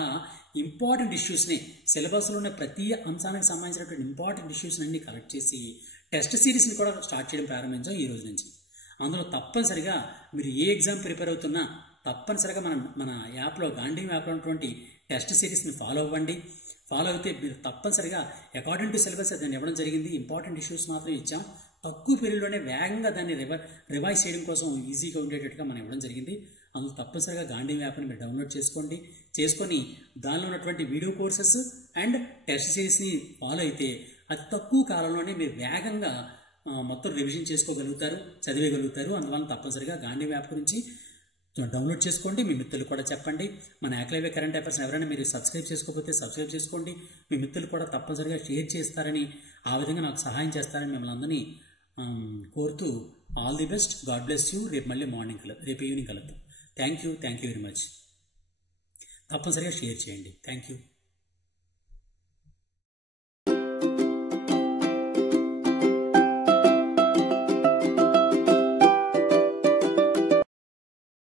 ఇంపార్టెంట్ ఇష్యూస్ని సిలబస్లో ఉన్న ప్రతి అంశానికి సంబంధించినటువంటి ఇంపార్టెంట్ ఇష్యూస్ని అన్ని కలెక్ట్ చేసి టెస్ట్ సిరీస్ని కూడా స్టార్ట్ చేయడం ప్రారంభించాం ఈ రోజు నుంచి. అందులో తప్పనిసరిగా మీరు ఏ ఎగ్జామ్ ప్రిపేర్ అవుతున్నా తప్పనిసరిగా మన యాప్లో గాంధీ యాప్లో ఉన్నటువంటి టెస్ట్ సిరీస్ని ఫాలో అవ్వండి. ఫాలో అయితే మీరు తప్పనిసరిగా అకార్డింగ్ టు సిలబస్ దాన్ని ఇవ్వడం జరిగింది. ఇంపార్టెంట్ ఇష్యూస్ మాత్రం ఇచ్చాం. తక్కువ పీరియడ్లోనే వేగంగా దాన్ని రివైజ్ చేయడం కోసం ఈజీగా ఉండేటట్టుగా మనం ఇవ్వడం జరిగింది. అందులో తప్పనిసరిగా గాంధీ యాప్ని మీరు డౌన్లోడ్ చేసుకొని దానిలో ఉన్నటువంటి వీడియో కోర్సెస్ అండ్ టెస్ట్ సిరీస్ని ఫాలో అయితే అతి తక్కువ కాలంలోనే మీరు వేగంగా మొత్తం రివిజన్ చేసుకోగలుగుతారు, చదివేయగలుగుతారు. అందువల్ల తప్పనిసరిగా గాంధీ యాప్ గురించి డౌన్లోడ్ చేసుకోండి. మీ మిత్రులు కూడా చెప్పండి. మన ఏకలవ్య కరెంట్ అఫైర్స్ ఎవరైనా మీరు సబ్స్క్రైబ్ చేసుకోకపోతే సబ్స్క్రైబ్ చేసుకోండి. మీ మిత్రులు కూడా తప్పనిసరిగా షేర్ చేస్తారని, ఆ విధంగా నాకు సహాయం చేస్తారని మిమ్మల్ని అందరినీ కోరుతూ all the best. God bless you. రేపు మళ్ళీ రేపు ఈవినింగ్ కలుద్దాం. Thank you very much. తప్పనిసరిగా షేర్ చేయండి. Thank you.